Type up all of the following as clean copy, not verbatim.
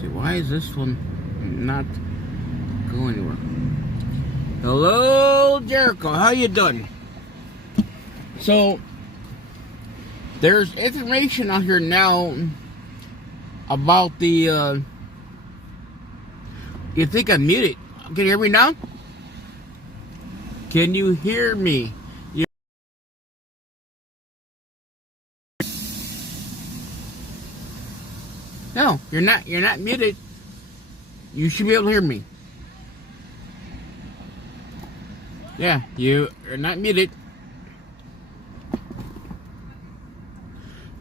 See, why is this one not going anywhere? Hello, Jericho. How you doing? So, there's information out here now about the, you think I'm muted. Can you hear me now? Can you hear me? No, you're not muted. You should be able to hear me. Yeah, you're not muted.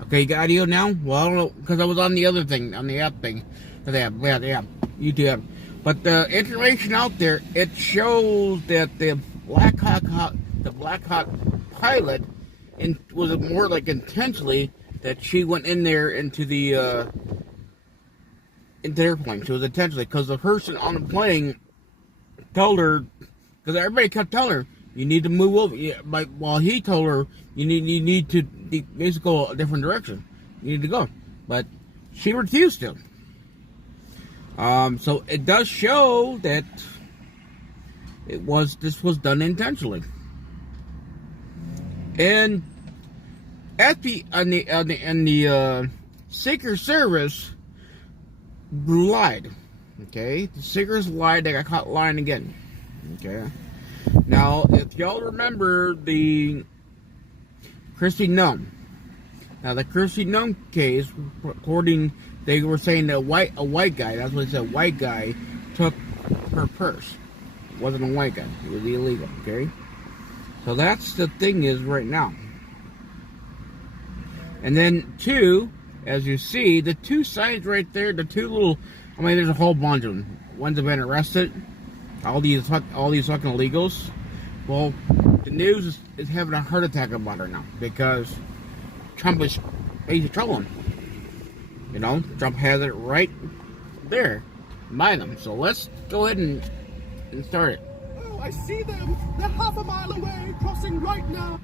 Okay, you got audio now? Well, I don't know, because I was on the other thing, on the app thing. The app, YouTube app. But the information out there, it shows that the Blackhawk pilot, was it more like intentionally that she went in there into the airplane. She was intentionally, because the person on the plane told her, because everybody kept telling her, you need to move over. Yeah, but while he told her, you need to basically go a different direction. You need to go, but she refused to. So it does show that this was done intentionally, and at the Secret Service lied. Okay, the Secret Service lied. They got caught lying again. Okay. Now, if y'all remember the Christy Nunn. Now, the Christy Nunn case, according, they were saying that a white guy, that's what they said, white guy took her purse. It wasn't a white guy. It was illegal, okay? So that's the thing is right now. And then, two, as you see, the two signs right there, the two little, I mean, there's a whole bunch of them. Ones have been arrested. All these fucking illegals. Well, the news is having a heart attack about her now because Trump is basically trolling. You know, Trump has it right there by them. So let's go ahead and start it. Oh, I see them. They're half a mile away, crossing right now.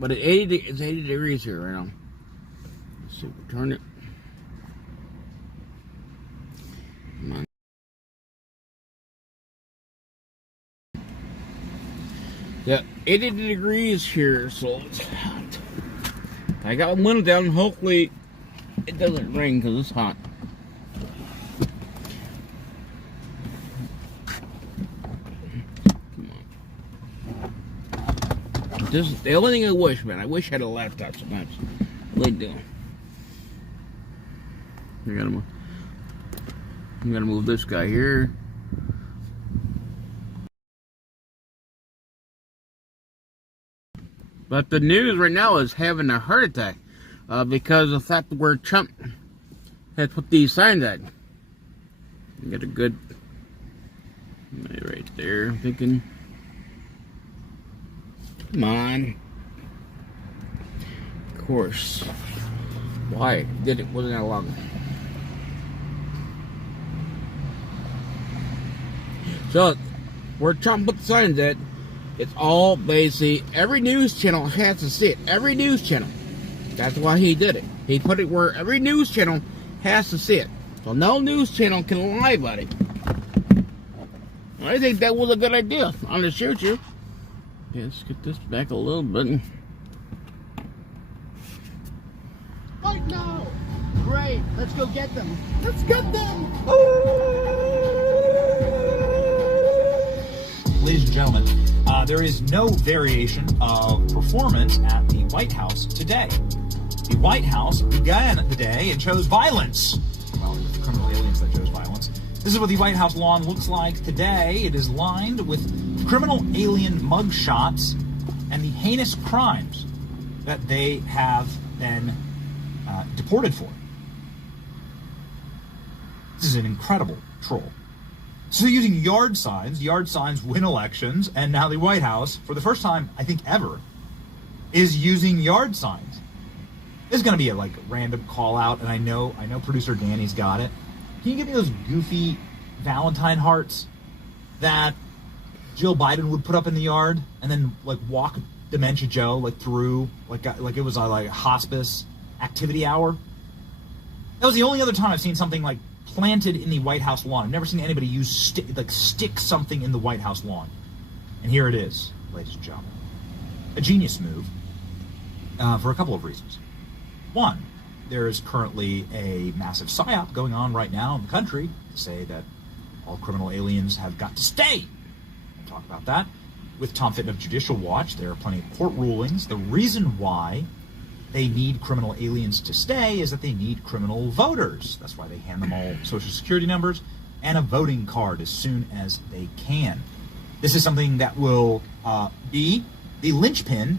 But it's 80 degrees here right now. Let's see, we'll turn it. Come on. Yeah, 80 degrees here, so it's hot. I got one window down. Hopefully, it doesn't rain because it's hot. Come on. This is the only thing I wish, man. I wish I had a laptop sometimes. I really do. I'm gonna move this guy here. But the news right now is having a heart attack because of the fact where Trump had put these signs at. You get a good right there. I'm thinking, come on. Of course. Why wasn't that long? So, where Trump put the signs at, it's all basically, every news channel has to see it. Every news channel. That's why he did it. He put it where every news channel has to see it. So no news channel can lie about it. I think that was a good idea. I'm gonna shoot you. Okay, let's get this back a little bit. Right now! Great, let's go get them. Let's get them! Ladies and gentlemen, there is no variation of performance at the White House today. The White House began the day and chose violence. Well, it was the criminal aliens that chose violence. This is what the White House lawn looks like today. It is lined with criminal alien mugshots and the heinous crimes that they have been deported for. This is an incredible troll. So they're using yard signs win elections, and now the White House, for the first time, I think ever, is using yard signs. This is going to be a random call out, and I know producer Danny's got it. Can you give me those goofy Valentine hearts that Jill Biden would put up in the yard and then walk Dementia Joe through like it was a hospice activity hour? That was the only other time I've seen something planted in the White House lawn. I've never seen anybody use stick something in the White House lawn. And here it is, ladies and gentlemen. A genius move for a couple of reasons. One, there is currently a massive psyop going on right now in the country to say that all criminal aliens have got to stay. We'll talk about that. With Tom Fitton of Judicial Watch, there are plenty of court rulings. The reason why they need criminal aliens to stay is that they need criminal voters. That's why they hand them all social security numbers and a voting card as soon as they can. This is something that will be the linchpin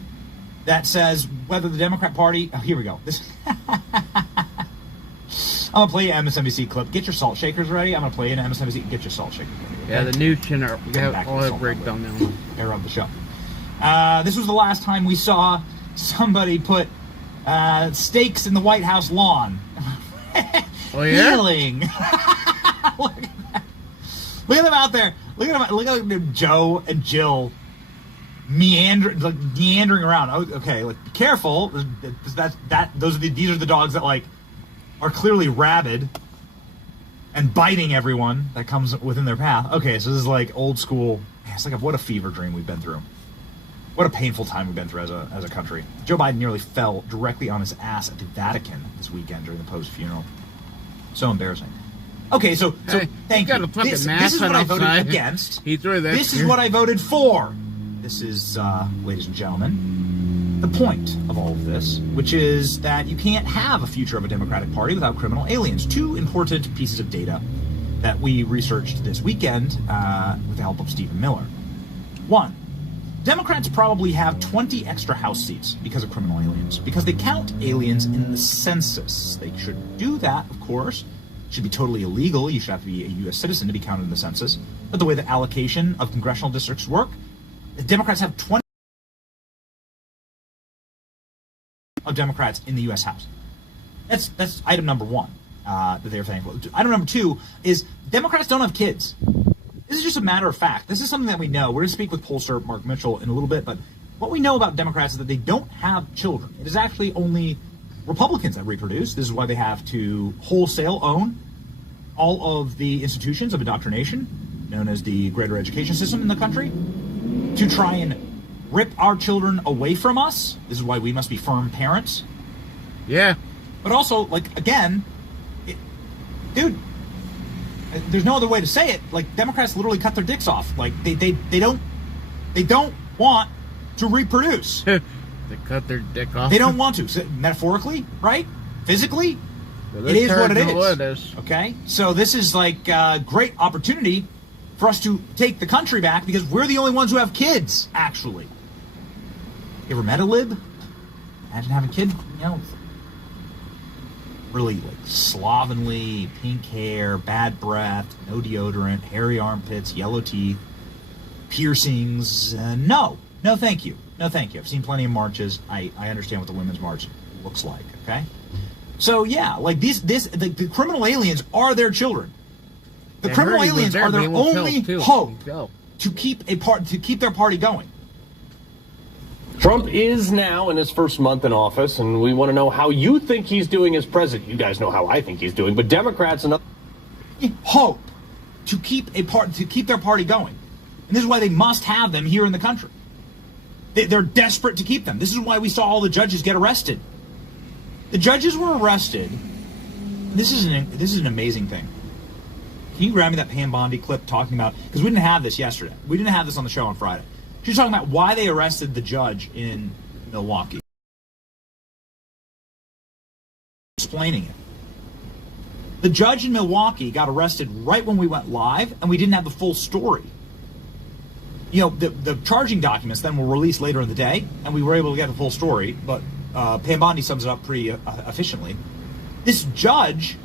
that says whether the Democrat Party... Oh, here we go. I'm going to play you an MSNBC clip. Get your salt shakers ready. I'm going to play you an MSNBC. Get your salt shakers ready. Okay? Yeah, the news channel. We have all that breakdown now. Air of the show. This was the last time we saw somebody put stakes in the White House lawn. Oh yeah. Healing. Look at that. Look at them out there. Look at Joe and Jill meandering around. Oh, okay, be careful. These are the dogs that are clearly rabid and biting everyone that comes within their path. Okay, so this is old school. It's what a fever dream we've been through. What a painful time we've been through as a country. Joe Biden nearly fell directly on his ass at the Vatican this weekend during the Pope's funeral. So embarrassing. Okay, so thank you. This is what I voted against. He threw that. This is what I voted for. This is, ladies and gentlemen, the point of all of this, which is that you can't have a future of a Democratic Party without criminal aliens. Two important pieces of data that we researched this weekend with the help of Stephen Miller. One, Democrats probably have 20 extra House seats because of criminal aliens, because they count aliens in the census. They shouldn't do that, of course. It should be totally illegal. You should have to be a U.S. citizen to be counted in the census. But the way the allocation of congressional districts work, the Democrats have 20 of Democrats in the U.S. House. That's item number one that they're thankful. Item number two is Democrats don't have kids. This is just a matter of fact. This is something that we know. We're going to speak with pollster Mark Mitchell in a little bit, but what we know about Democrats is that they don't have children. It is actually only Republicans that reproduce. This is why they have to wholesale own all of the institutions of indoctrination, known as the greater education system in the country, to try and rip our children away from us. This is why we must be firm parents. Yeah. But also, again, dude, there's no other way to say it. Democrats literally cut their dicks off. They don't want to reproduce. They cut their dick off. They don't want to. So, metaphorically, right? Physically, well, it is what it is. Okay? So this is a great opportunity for us to take the country back because we're the only ones who have kids, actually. You ever met a lib? Imagine having a kid, really slovenly, pink hair, bad breath, no deodorant, hairy armpits, yellow teeth, piercings. No, thank you. No, thank you. I've seen plenty of marches. I understand what the Women's March looks like, okay? So, yeah, the criminal aliens are their children. The criminal aliens are their only hope to keep their party going. Trump is now in his first month in office, and we want to know how you think he's doing as president. You guys know how I think he's doing, but Democrats and hope to keep their party going, and this is why they must have them here in the country. They're desperate to keep them. This is why we saw all the judges get arrested. The judges were arrested. This is an amazing thing. Can you grab me that Pam Bondi clip talking about, because we didn't have this yesterday. We didn't have this on the show on Friday. She's talking about why they arrested the judge in Milwaukee. Explaining it. The judge in Milwaukee got arrested right when we went live, and we didn't have the full story. You know, the charging documents then were released later in the day, and we were able to get the full story, but Pam Bondi sums it up pretty efficiently. This judge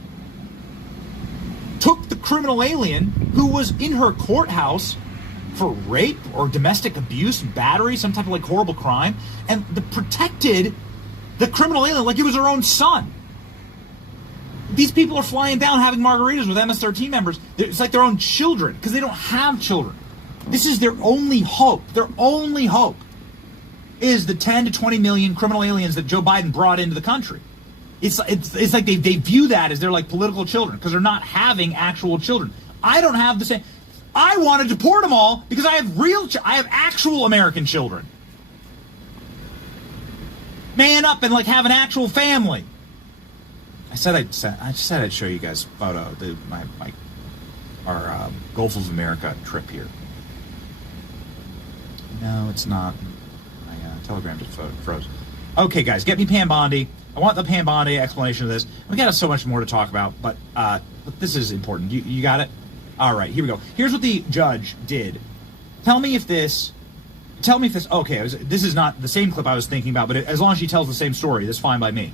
took the criminal alien who was in her courthouse for rape or domestic abuse, battery, some type of like horrible crime, and protected the criminal alien like it was her own son. These people are flying down having margaritas with MS-13 members. It's like their own children because they don't have children. This is their only hope. Their only hope is the 10 to 20 million criminal aliens that Joe Biden brought into the country. It's like they view that as their like political children because they're not having actual children. I don't have the same. I want to deport them all because I have actual American children. Man up and like have an actual family. I said I'd show you guys a photo of our Gulf of America trip here. No, it's not. My Telegram just froze. Okay, guys, get me Pam Bondi. I want the Pam Bondi explanation of this. We got so much more to talk about, but this is important. You got it? All right, here we go. Here's what the judge did. Tell me if this. Okay, this is not the same clip I was thinking about, but as long as she tells the same story, that's fine by me.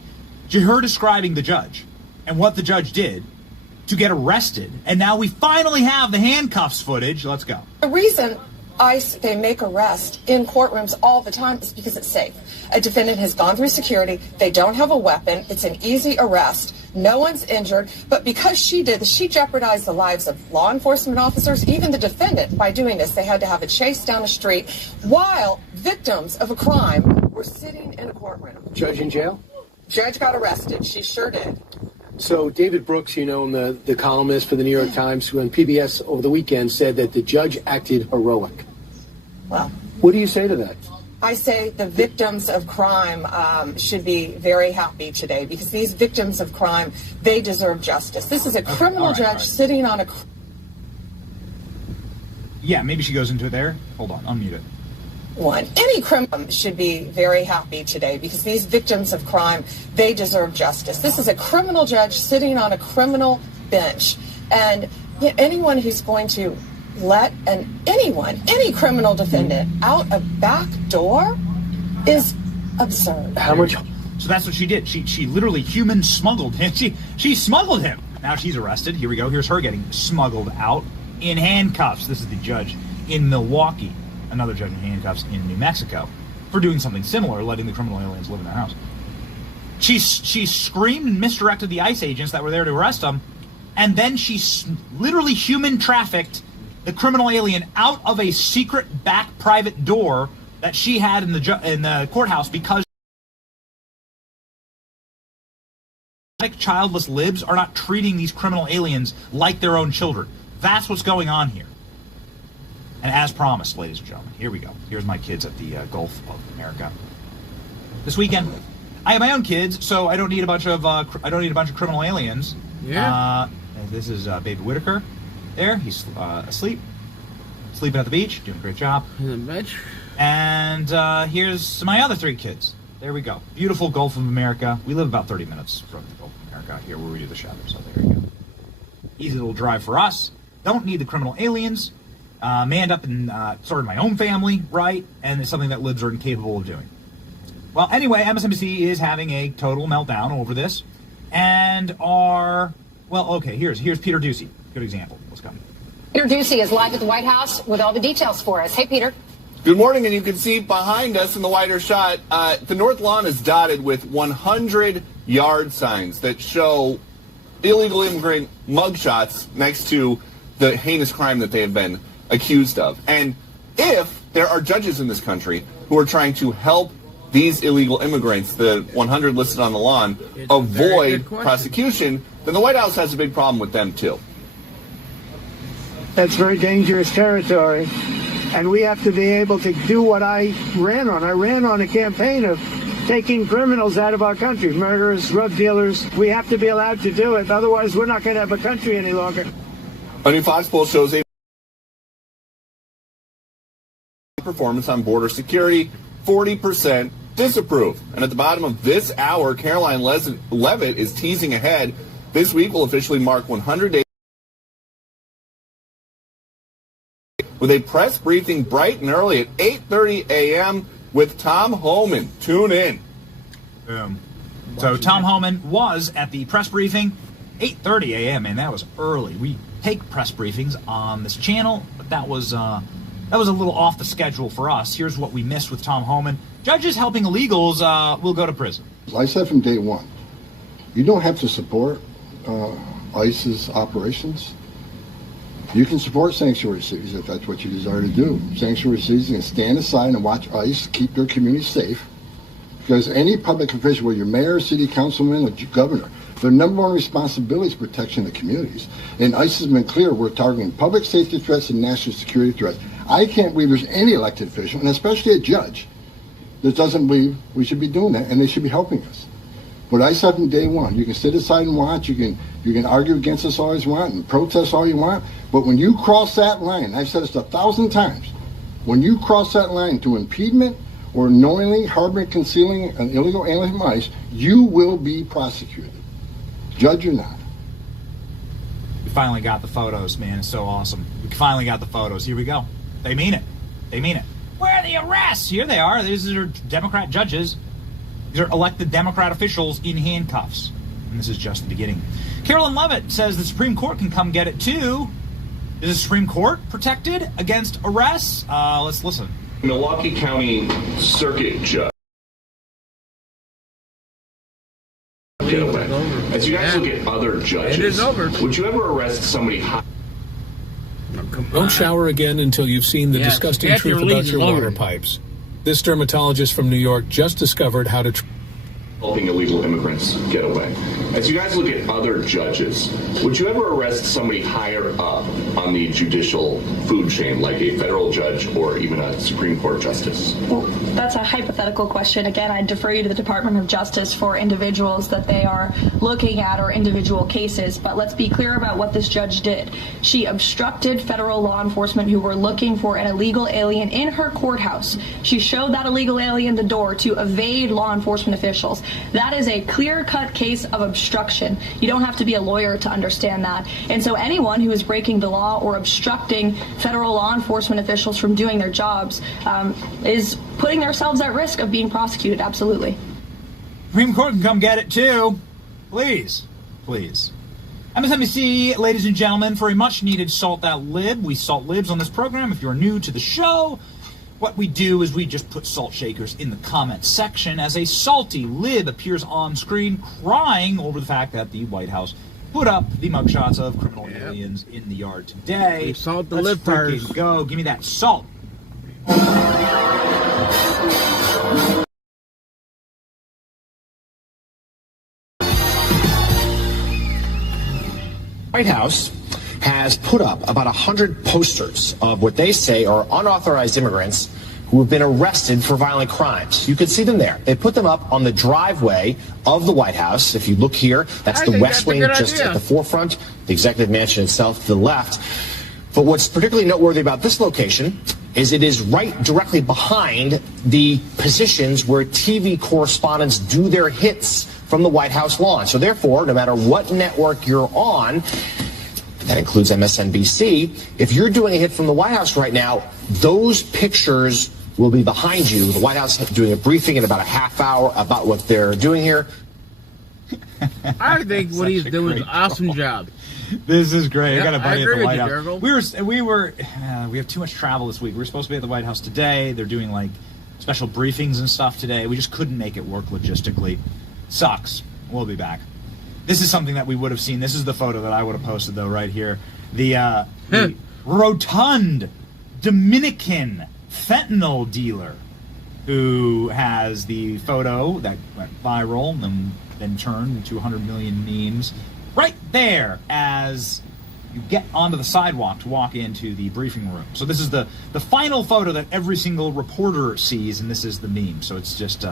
Her describing the judge and what the judge did to get arrested, and now we finally have the handcuffs footage. Let's go. The reason they make arrests in courtrooms all the time is because it's safe. A defendant has gone through security. They don't have a weapon. It's an easy arrest. No one's injured. But because she jeopardized the lives of law enforcement officers, even the defendant, by doing this. They had to have a chase down the street while victims of a crime were sitting in a courtroom. Judge in jail? Judge got arrested. She sure did. So David Brooks, you know, the columnist for the New York Times, who on PBS over the weekend said that the judge acted heroic. Well, what do you say to that? I say the victims of crime should be very happy today because these victims of crime, they deserve justice. This is a criminal judge sitting on a... Yeah, maybe she goes into it there. Hold on, unmute it. Any criminal should be very happy today because these victims of crime, they deserve justice. This is a criminal judge sitting on a criminal bench. And anyone who's going to let any criminal defendant out a back door is absurd. How much? So that's what she did. She literally human smuggled him. She smuggled him. Now she's arrested. Here we go. Here's her getting smuggled out in handcuffs. This is the judge in Milwaukee. Another judge in handcuffs in New Mexico for doing something similar, letting the criminal aliens live in their house. She screamed and misdirected the ICE agents that were there to arrest them, and then she literally human trafficked the criminal alien out of a secret back private door that she had in the courthouse because childless libs are not treating these criminal aliens like their own children. That's what's going on here. And as promised, ladies and gentlemen, here we go. Here's my kids at the Gulf of America. This weekend, I have my own kids, so I don't need a bunch of criminal aliens. Yeah. This is Baby Whitaker. There, he's asleep, sleeping at the beach, doing a great job. In the bench. And here's my other three kids. There we go. Beautiful Gulf of America. We live about 30 minutes from the Gulf of America here, where we do the show. So there you go. Easy little drive for us. Don't need the criminal aliens. Manned up and started my own family, right? And it's something that libs are incapable of doing. Well, anyway, MSNBC is having a total meltdown over this. And here's Peter Doocy. Good example. Let's go. Peter Doocy is live at the White House with all the details for us. Hey, Peter. Good morning, and you can see behind us in the wider shot, the North Lawn is dotted with 100 yard signs that show illegal immigrant mugshots next to the heinous crime that they have been accused of. And if there are judges in this country who are trying to help these illegal immigrants, the 100 listed on the lawn, avoid prosecution, then the White House has a big problem with them too. That's very dangerous territory, and we have to be able to do what I ran on. I ran on a campaign of taking criminals out of our country, murderers, drug dealers. We have to be allowed to do it, otherwise we're not going to have a country any longer. A new Fox poll shows a performance on border security, 40% disapprove. And at the bottom of this hour, Caroline Leavitt is teasing ahead. This week will officially mark 100 days with a press briefing bright and early at 8:30 a.m. with Tom Homan. Tune in. Boom. So Tom Homan was at the press briefing, 8:30 a.m. and that was early. We take press briefings on this channel, but that was a little off the schedule for us. Here's what we missed with Tom Homan. Judges helping illegals will go to prison. I said from day one, you don't have to support ICE's operations. You can support sanctuary cities if that's what you desire to do. Sanctuary cities can stand aside and watch ICE keep their community safe, because any public official, whether you're mayor, city councilman, or governor, their number one responsibility is protection of the communities. And ICE has been clear, we're targeting public safety threats and national security threats. I can't believe there's any elected official, and especially a judge, that doesn't believe we should be doing that, and they should be helping us. But I said from day one, you can sit aside and watch, you can argue against us all you want and protest all you want, but when you cross that line, I've said this 1,000 times, when you cross that line to impediment or knowingly harboring, concealing an illegal alien from ICE, you will be prosecuted, judge or not. We finally got the photos, man. It's so awesome. We finally got the photos. Here we go. They mean it. They mean it. Where are the arrests? Here they are. These are Democrat judges. These are elected Democrat officials in handcuffs. And this is just the beginning. Caroline Leavitt says the Supreme Court can come get it too. Is the Supreme Court protected against arrests? Let's listen. Milwaukee County Circuit Judge. Get away. As you guys look at other judges, would you ever arrest somebody high? Don't shower again until you've seen the disgusting truth about your water pipes. This dermatologist from New York just discovered how to helping illegal immigrants get away. As you guys look at other judges, would you ever arrest somebody higher up on the judicial food chain, like a federal judge or even a Supreme Court justice? Well, that's a hypothetical question. Again, I defer you to the Department of Justice for individuals that they are looking at or individual cases. But let's be clear about what this judge did. She obstructed federal law enforcement who were looking for an illegal alien in her courthouse. She showed that illegal alien the door to evade law enforcement officials. That is a clear-cut case of obstruction. You don't have to be a lawyer to understand that. And so anyone who is breaking the law or obstructing federal law enforcement officials from doing their jobs is putting themselves at risk of being prosecuted, absolutely. Supreme Court can come get it too. Please. Please. MSNBC, ladies and gentlemen, for a much-needed Salt That Lib. We salt libs on this program. If you're new to the show, what we do is we just put salt shakers in the comment section as a salty lib appears on screen crying over the fact that the White House put up the mugshots of criminal aliens in the yard today. We salt the Let's lib tires. go. Give me that salt. White House has put up about 100 posters of what they say are unauthorized immigrants who have been arrested for violent crimes. You can see them there. They put them up on the driveway of the White House. If you look here, that's the West Wing just at the forefront, the executive mansion itself to the left. But what's particularly noteworthy about this location is it is right directly behind the positions where TV correspondents do their hits from the White House lawn. So therefore, no matter what network you're on, that includes MSNBC, if you're doing a hit from the White House right now, those pictures will be behind you. The White House is doing a briefing in about a half hour about what they're doing here. I think what he's doing is an awesome job. This is great. Yep, I got a buddy at the White House. Durgle. We have too much travel this week. We were supposed to be at the White House today. They're doing like special briefings and stuff today. We just couldn't make it work logistically. Sucks. We'll be back. This is something that we would have seen. This is the photo that I would have posted, though, right here. The rotund Dominican fentanyl dealer who has the photo that went viral and then turned into 100 million memes right there as you get onto the sidewalk to walk into the briefing room. So this is the final photo that every single reporter sees, and this is the meme. So it's just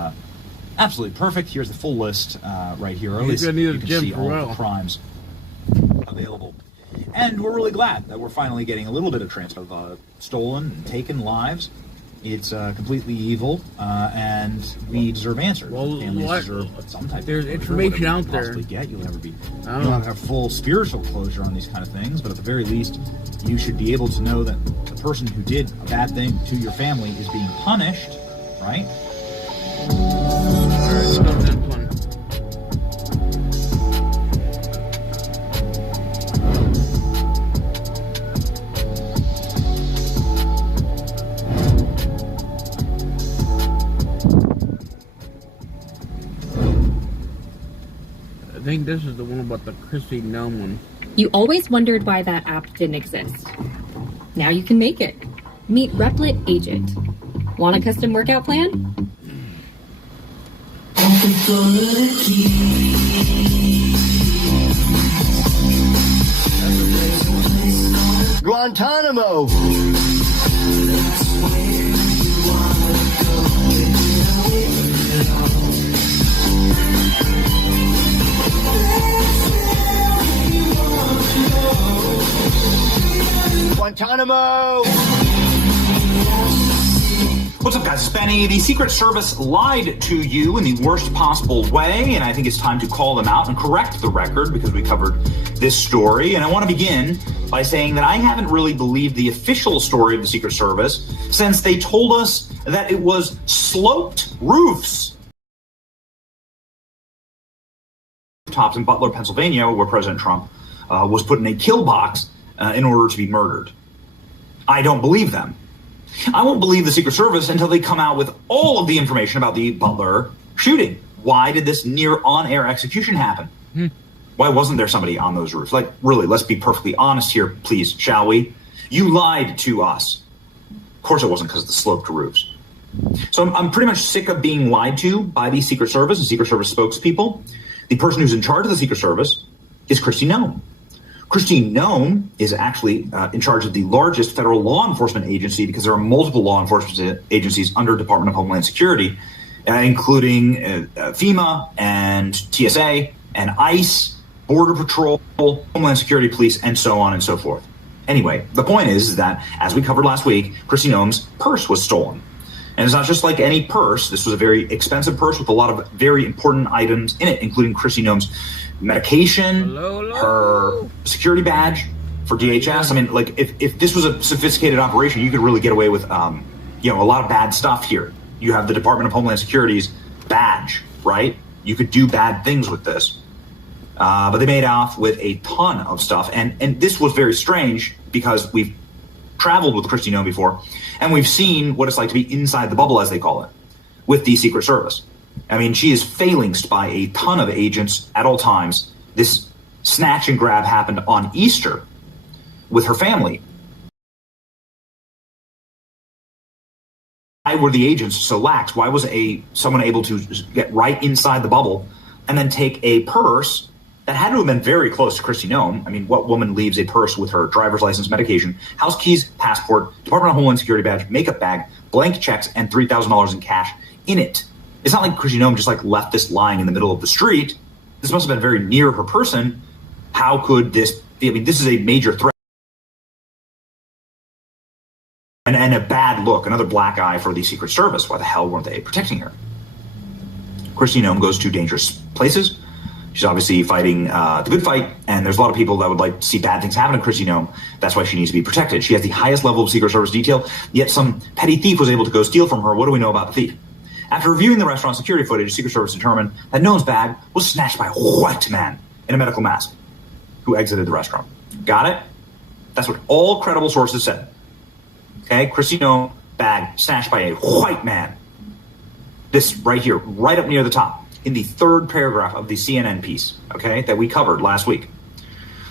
absolutely perfect. Here's the full list right here. Or at least you can see all of the crimes available. And we're really glad that we're finally getting a little bit of transfer of stolen and taken lives. It's completely evil, and we deserve answers. Well, families deserve some type there's of information out there. You'll never be. You'll not have full spiritual closure on these kind of things, but at the very least, you should be able to know that the person who did a bad thing to your family is being punished, right? All right, let's go to the next one. I think this is the one about the Chrissy Gnome one. You always wondered why that app didn't exist. Now you can make it. Meet Replit Agent. Want a custom workout plan? Guantanamo. Guantanamo! What's up, guys? It's Benny. The Secret Service lied to you in the worst possible way, and I think it's time to call them out and correct the record because we covered this story. And I want to begin by saying that I haven't really believed the official story of the Secret Service since they told us that it was sloped roofs. Tops in Butler, Pennsylvania, where President Trump was put in a kill box in order to be murdered. I don't believe them. I won't believe the Secret Service until they come out with all of the information about the Butler shooting. Why did this near on-air execution happen? Why wasn't there somebody on those roofs? Like, really, let's be perfectly honest here, please, shall we? You lied to us. Of course it wasn't because of the sloped roofs. So I'm pretty much sick of being lied to by the Secret Service and Secret Service spokespeople. The person who's in charge of the Secret Service is Kristi Noem. Kristi Noem is actually in charge of the largest federal law enforcement agency because there are multiple law enforcement agencies under Department of Homeland Security, including FEMA and TSA and ICE, Border Patrol, Homeland Security Police, and so on and so forth. Anyway, the point is that, as we covered last week, Kristi Noem's purse was stolen. And it's not just like any purse. This was a very expensive purse with a lot of very important items in it, including Kristi Noem's medication, her security badge for DHS. I mean, like, if this was a sophisticated operation, you could really get away with, a lot of bad stuff here. You have the Department of Homeland Security's badge, right? You could do bad things with this. But they made off with a ton of stuff. And this was very strange because we've traveled with Kristi Noem before, and we've seen what it's like to be inside the bubble, as they call it, with the Secret Service. I mean, she is phalanxed by a ton of agents at all times. This snatch and grab happened on Easter with her family. Why were the agents so lax? Why was someone able to get right inside the bubble and then take a purse that had to have been very close to Kristi Noem? I mean, what woman leaves a purse with her driver's license, medication, house keys, passport, Department of Homeland Security badge, makeup bag, blank checks, and $3,000 in cash in it? It's not like Kristi Noem just left this lying in the middle of the street. This must have been very near her person. How could this be? I mean, this is a major threat. And a bad look, another black eye for the Secret Service. Why the hell weren't they protecting her? Kristi Noem goes to dangerous places. She's obviously fighting the good fight, and there's a lot of people that would like to see bad things happen to Kristi Noem. That's why she needs to be protected. She has the highest level of Secret Service detail, yet some petty thief was able to go steal from her. What do we know about the thief? After reviewing the restaurant security footage, Secret Service determined that Noem's bag was snatched by a white man in a medical mask who exited the restaurant. Got it? That's what all credible sources said. Okay, Kristi Noem, bag snatched by a white man. This right here, right up near the top, in the third paragraph of the CNN piece, okay, that we covered last week.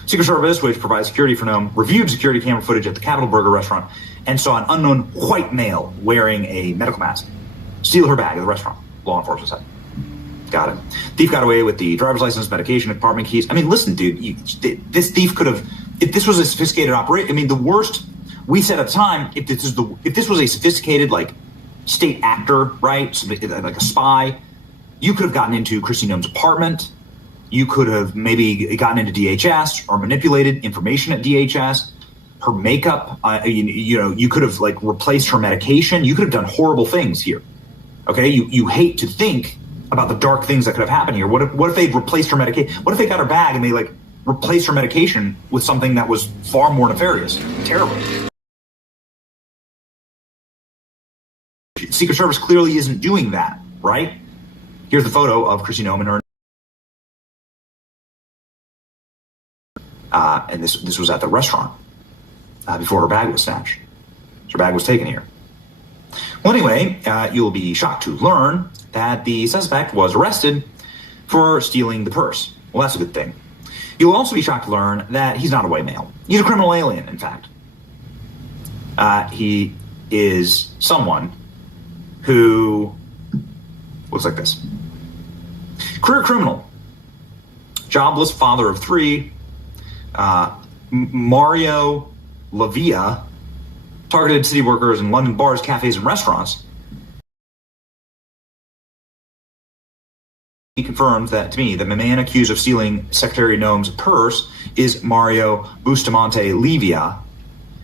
Secret Service, which provides security for Nome, reviewed security camera footage at the Capital Burger restaurant and saw an unknown white male wearing a medical mask steal her bag at the restaurant, law enforcement said. Got it. Thief got away with the driver's license, medication, apartment keys. I mean, listen, dude, this thief could have, if this was a sophisticated operation, I mean, the worst, we said at the time, if this was a sophisticated, like, state actor, right, like a spy, you could have gotten into Kristi Noem's apartment. You could have maybe gotten into DHS or manipulated information at DHS. Her makeup, you could have, like, replaced her medication. You could have done horrible things here. Okay, you hate to think about the dark things that could have happened here. What if they replaced her medication? What if they got her bag and they, like, replaced her medication with something that was far more nefarious? Terrible. Secret Service clearly isn't doing that, right? Here's the photo of Kristi Noem and her. And this was at the restaurant before her bag was snatched. So her bag was taken here. Well, anyway, you'll be shocked to learn that the suspect was arrested for stealing the purse. Well, that's a good thing. You'll also be shocked to learn that he's not a white male. He's a criminal alien, in fact. He is someone who looks like this. Career criminal. Jobless father of three. Mario Lavia targeted city workers in London bars, cafes, and restaurants. He confirmed that to me that the man accused of stealing Secretary Noem's purse is Mario Bustamante Livia.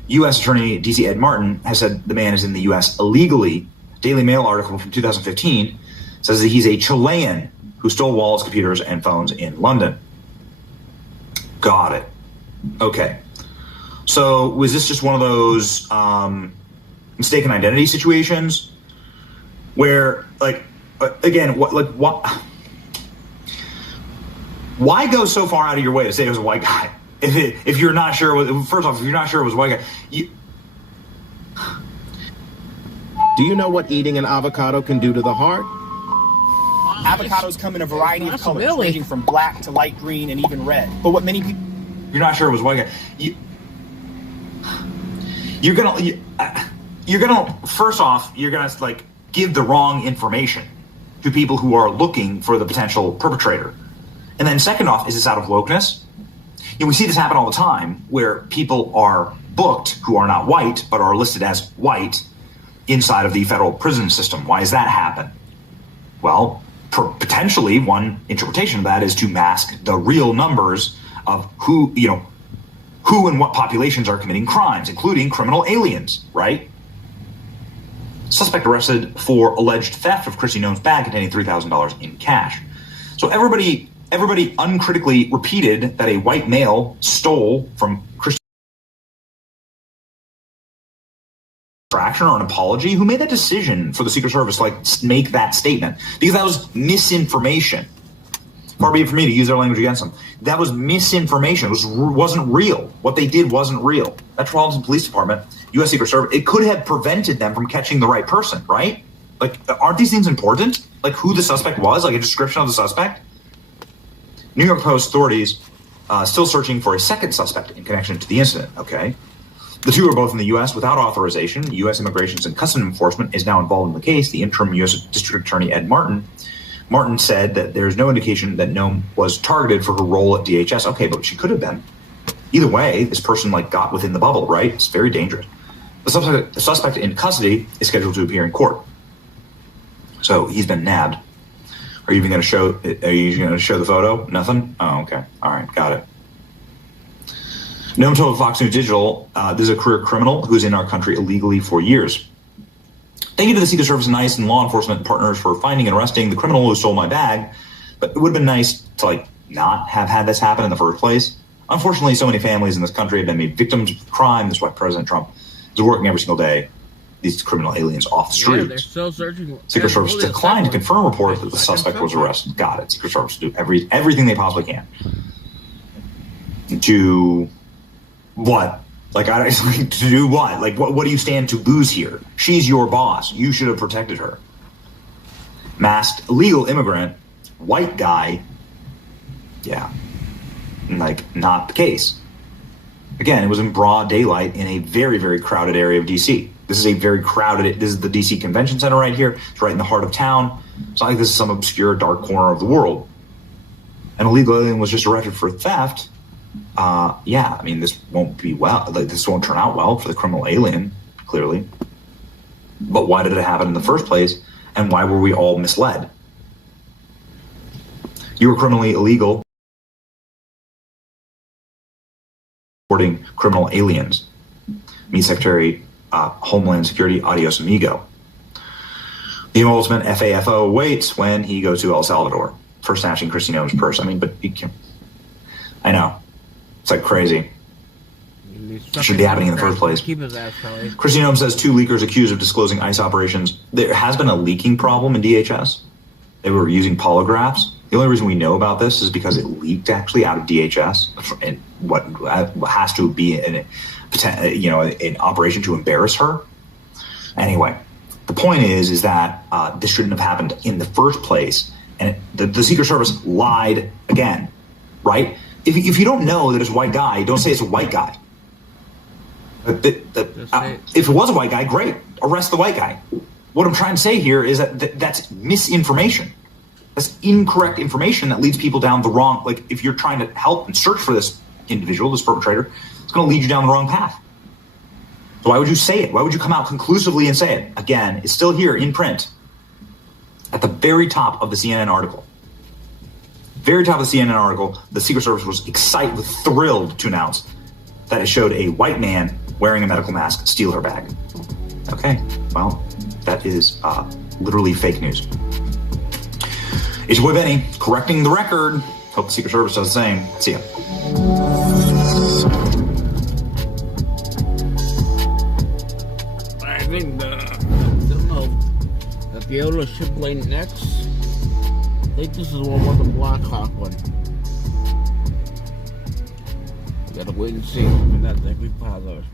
U.S. Attorney D.C. Ed Martin has said the man is in the U.S. illegally. Daily Mail article from 2015 says that he's a Chilean who stole wallets, computers, and phones in London. Got it. Okay. So was this just one of those mistaken identity situations where, like, again, why go so far out of your way to say it was a white guy? If you're not sure, first off, if you're not sure it was a white guy, do you know what eating an avocado can do to the heart? Avocados come in a variety of colors, ranging from black to light green and even red. But what many people... You're not sure it was a white guy. You're gonna first off, you're gonna, like, give the wrong information to people who are looking for the potential perpetrator. And then second off, is this out of wokeness? We see this happen all the time where people are booked who are not white, but are listed as white inside of the federal prison system. Why does that happen? Well, potentially one interpretation of that is to mask the real numbers of who and what populations are committing crimes, including criminal aliens, right? Suspect arrested for alleged theft of Kristi Noem's bag containing $3,000 in cash. So everybody uncritically repeated that a white male stole from Kristi for action or an apology. Who made that decision for the Secret Service to, like, make that statement? Because that was misinformation. Far be it for me to use their language against them. That was misinformation. It wasn't real. What they did wasn't real. Metropolitan Police Department, U.S. Secret Service, it could have prevented them from catching the right person, right? Like, aren't these things important? Like, who the suspect was, like a description of the suspect? New York Post authorities still searching for a second suspect in connection to the incident, okay? The two are both in the U.S. without authorization. U.S. Immigration and Customs Enforcement is now involved in the case. The interim U.S. District Attorney Ed Martin said that there's no indication that Noem was targeted for her role at DHS. Okay, but she could have been. Either way, this person, like, got within the bubble, right? It's very dangerous. The suspect in custody is scheduled to appear in court. So he's been nabbed. Are you going to show the photo? Nothing? Oh, okay. All right, got it. Noem told Fox News Digital, this is a career criminal who's in our country illegally for years. Thank you to the Secret Service and ICE and law enforcement partners for finding and arresting the criminal who stole my bag. But it would have been nice to, like, not have had this happen in the first place. Unfortunately, so many families in this country have been made victims of crime. That's why President Trump is working every single day these criminal aliens off the streets. Yeah, they're still searching. Secret Service declined to confirm reports that the suspect was arrested. Got it. Secret Service do everything they possibly can to what? Like, to do what? Like, what do you stand to lose here? She's your boss. You should have protected her. Masked illegal immigrant, white guy. Yeah. like not the case. Again, it was in broad daylight in a very, very crowded area of DC. This is a very crowded, this is the DC Convention Center right here. It's right in the heart of town. It's not like this is some obscure dark corner of the world. An illegal alien was just arrested for theft. Yeah, I mean, this won't be well, like this won't turn out well for the criminal alien, clearly. But why did it happen in the first place? And why were we all misled? You were criminally illegal reporting criminal aliens. Meet Secretary Homeland Security, adios amigo. The ultimate FAFO waits when he goes to El Salvador for snatching Kristi Noem's purse. I mean, but he can, I know. It's like crazy. It should be happening in the first place. Kristi Noem says 2 leakers accused of disclosing ICE operations. There has been a leaking problem in DHS. They were using polygraphs. The only reason we know about this is because it leaked actually out of DHS, and what has to be an operation to embarrass her. Anyway, the point is that this shouldn't have happened in the first place, and the Secret Service lied again, right? If you don't know that it's a white guy, don't say it's a white guy. If it was a white guy, great, arrest the white guy. What I'm trying to say here is that that's misinformation. That's incorrect information that leads people down the wrong, like if you're trying to help and search for this individual, this perpetrator, it's going to lead you down the wrong path. So why would you say it? Why would you come out conclusively and say it? Again, it's still here in print at the very top of the CNN article. Very top of the CNN article, the Secret Service was thrilled to announce that it showed a white man wearing a medical mask steal her bag. Okay, well, that is literally fake news. It's your boy Benny, correcting the record. Hope the Secret Service does the same. See ya. I think the Viola ship lane next. I think this is the one with the Blackhawk one. We gotta wait and see. And that's every positive.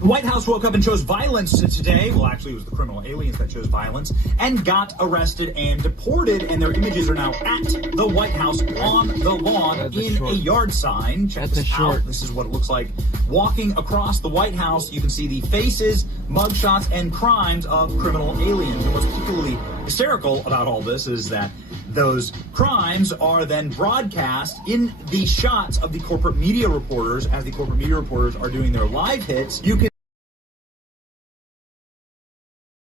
The White House woke up and chose violence today. Well, actually, it was the criminal aliens that chose violence and got arrested and deported. And their images are now at the White House on the lawn in a yard sign. Check this out. This is what it looks like walking across the White House. You can see the faces, mugshots, and crimes of criminal aliens. And what's particularly hysterical about all this is that those crimes are then broadcast in the shots of the corporate media reporters as the corporate media reporters are doing their live hits. You can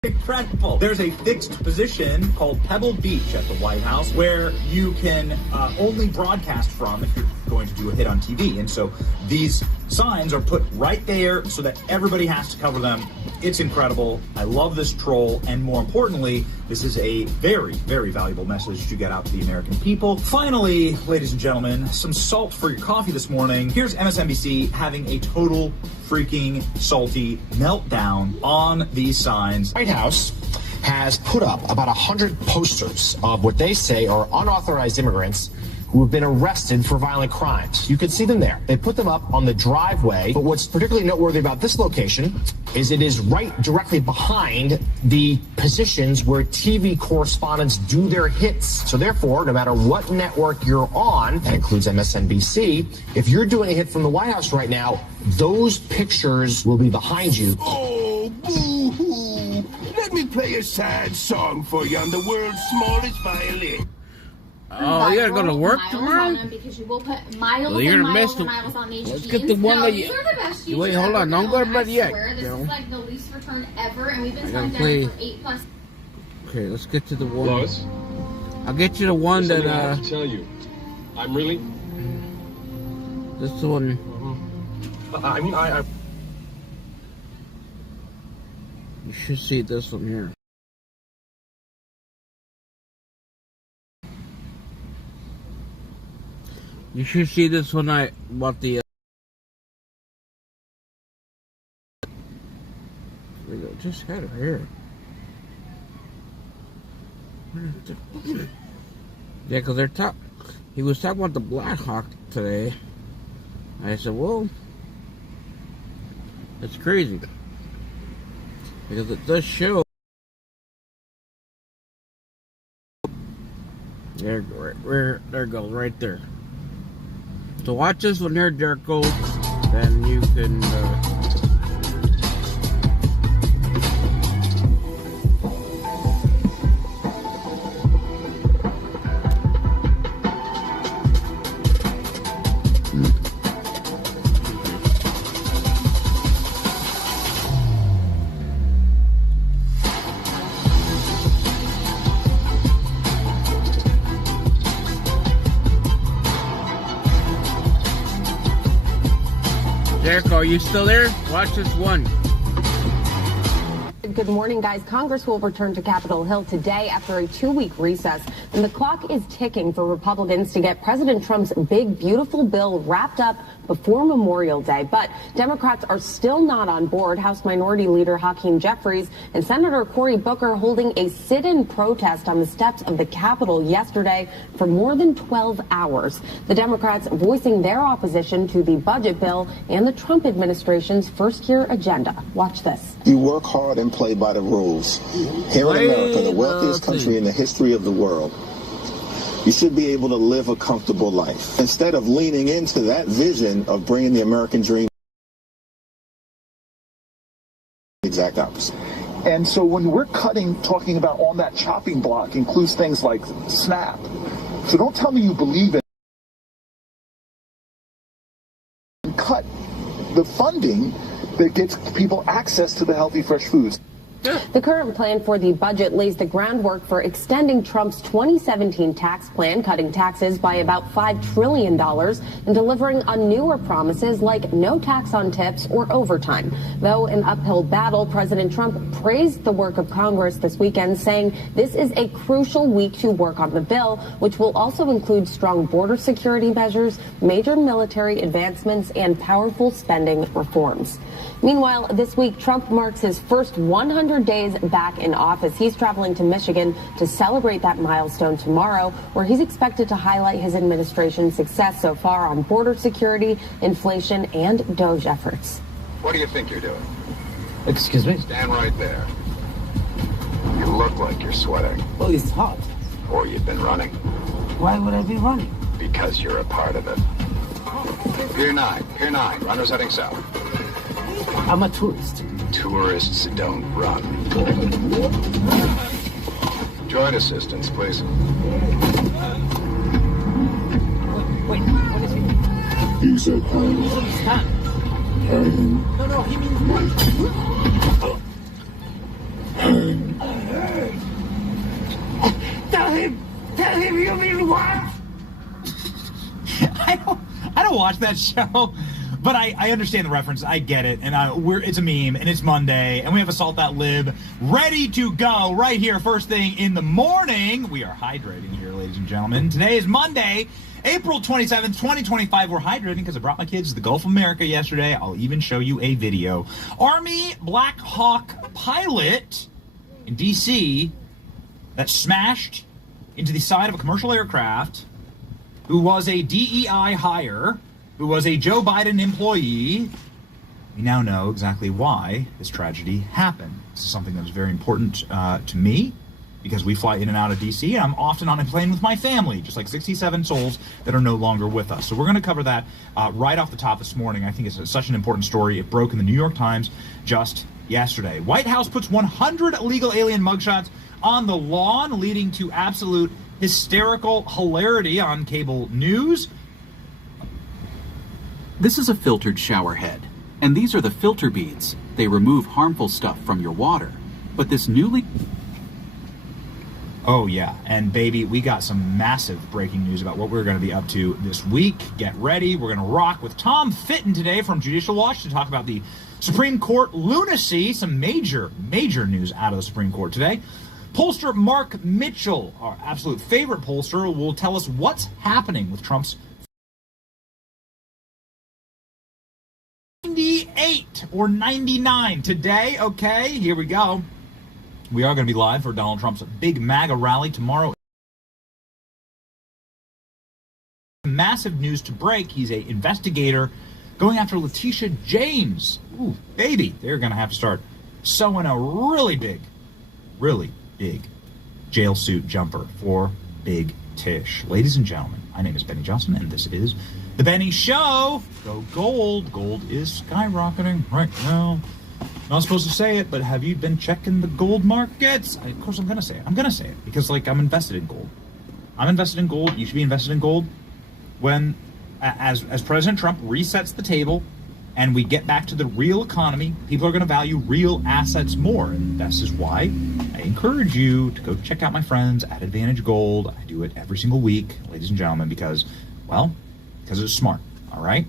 incredible. There's a fixed position called Pebble Beach at the White House where you can only broadcast from if you're going to do a hit on TV. And so these signs are put right there so that everybody has to cover them. It's incredible. I love this troll. And more importantly, this is a very, very valuable message to get out to the American people. Finally, ladies and gentlemen, some salt for your coffee this morning. Here's MSNBC having a total freaking salty meltdown on these signs. White House has put up about 100 posters of what they say are unauthorized immigrants who have been arrested for violent crimes. You can see them there. They put them up on the driveway. But what's particularly noteworthy about this location is it is right directly behind the positions where TV correspondents do their hits. So therefore, no matter what network you're on, that includes MSNBC, if you're doing a hit from the White House right now, those pictures will be behind you. Oh, boo-hoo. Let me play a sad song for you on the world's smallest violin. Oh, you gotta go to work tomorrow? Because you will put miles Well, you're and gonna miles miss and miles on these Let's jeans. get the one No, that these are the best jeans Wait, you've hold on. ever Don't go to known. bed I yet. swear, this is like the least return ever, and we've been gotta selling play- them for 8+. Okay, let's get to the one. Lois? I'll get you the one There's that, something I have to tell you. I'm really... this is the one. I mean, I... You should see this one here. You should see this one. I bought the. We go. Just had it here. Yeah, because they're talking. He was talking about the Blackhawk today. I said, well, it's crazy because it does show. There it goes, right there. So watch this when there it goes, then you can... Jericho, are you still there? Watch this one. Good morning, guys. Congress will return to Capitol Hill today after a 2-week recess, and the clock is ticking for Republicans to get President Trump's big, beautiful bill wrapped up before Memorial Day. But Democrats are still not on board. House Minority Leader Hakeem Jeffries and Senator Cory Booker holding a sit-in protest on the steps of the Capitol yesterday for more than 12 hours. The Democrats voicing their opposition to the budget bill and the Trump administration's first-year agenda. Watch this. You work hard and play by the rules. Here in America, the wealthiest country in the history of the world, you should be able to live a comfortable life. Instead of leaning into that vision of bringing the American dream, exact opposite. And so when we're talking about on that chopping block includes things like SNAP. So don't tell me you believe in cut the funding that gets people access to the healthy, fresh foods. The current plan for the budget lays the groundwork for extending Trump's 2017 tax plan, cutting taxes by about $5 trillion and delivering on newer promises like no tax on tips or overtime. Though an uphill battle, President Trump praised the work of Congress this weekend, saying this is a crucial week to work on the bill, which will also include strong border security measures, major military advancements, and powerful spending reforms. Meanwhile, this week, Trump marks his first 100 days back in office. He's traveling to Michigan to celebrate that milestone tomorrow, where he's expected to highlight his administration's success so far on border security, inflation, and DOGE efforts. What do you think you're doing? Excuse me? Stand right there. You look like you're sweating. Well, it's hot. Or you've been running. Why would I be running? Because you're a part of it. Pier 9, runners heading south. I'm a tourist. Tourists don't run. Joint assistance, please. Wait, what is he? He said home. Hang. No, he means Hang. Tell him you mean what? I don't watch that show. But I understand the reference. I get it. And it's a meme, and it's Monday, and we have Assault That Lib ready to go right here first thing in the morning. We are hydrating here, ladies and gentlemen. Today is Monday, April 27th, 2025. We're hydrating because I brought my kids to the Gulf of America yesterday. I'll even show you a video. Army Blackhawk pilot in D.C. that smashed into the side of a commercial aircraft who was a DEI hire, who was a Joe Biden employee. We now know exactly why this tragedy happened. This is something that is very important to me because we fly in and out of D.C. and I'm often on a plane with my family, just like 67 souls that are no longer with us. So we're going to cover that right off the top this morning. I think it's such an important story. It broke in the New York Times just yesterday. White House puts 100 illegal alien mugshots on the lawn, leading to absolute hysterical hilarity on cable news. This is a filtered shower head, and these are the filter beads. They remove harmful stuff from your water. But this newly... Oh yeah, and baby, we got some massive breaking news about what we're going to be up to this week. Get ready. We're going to rock with Tom Fitton today from Judicial Watch to talk about the Supreme Court lunacy. Some major news out of the Supreme Court today. Pollster Mark Mitchell, our absolute favorite pollster, will tell us what's happening with Trump's 98 or 99 today. Okay, here we go. We are going to be live for Donald Trump's big MAGA rally tomorrow. Massive news to break. He's an investigator going after Letitia James. Ooh, baby, they're going to have to start sewing a really big jail suit jumper for Big Tish. Ladies and gentlemen, my name is Benny Johnson, and this is The Benny Show. Go gold. Gold is skyrocketing right now. Not supposed to say it, but have you been checking the gold markets? Of course I'm going to say it. I'm going to say it because, like, I'm invested in gold. I'm invested in gold. You should be invested in gold. When, as President Trump resets the table and we get back to the real economy, people are going to value real assets more. And this is why I encourage you to go check out my friends at Advantage Gold. I do it every single week, ladies and gentlemen, because it's smart, all right?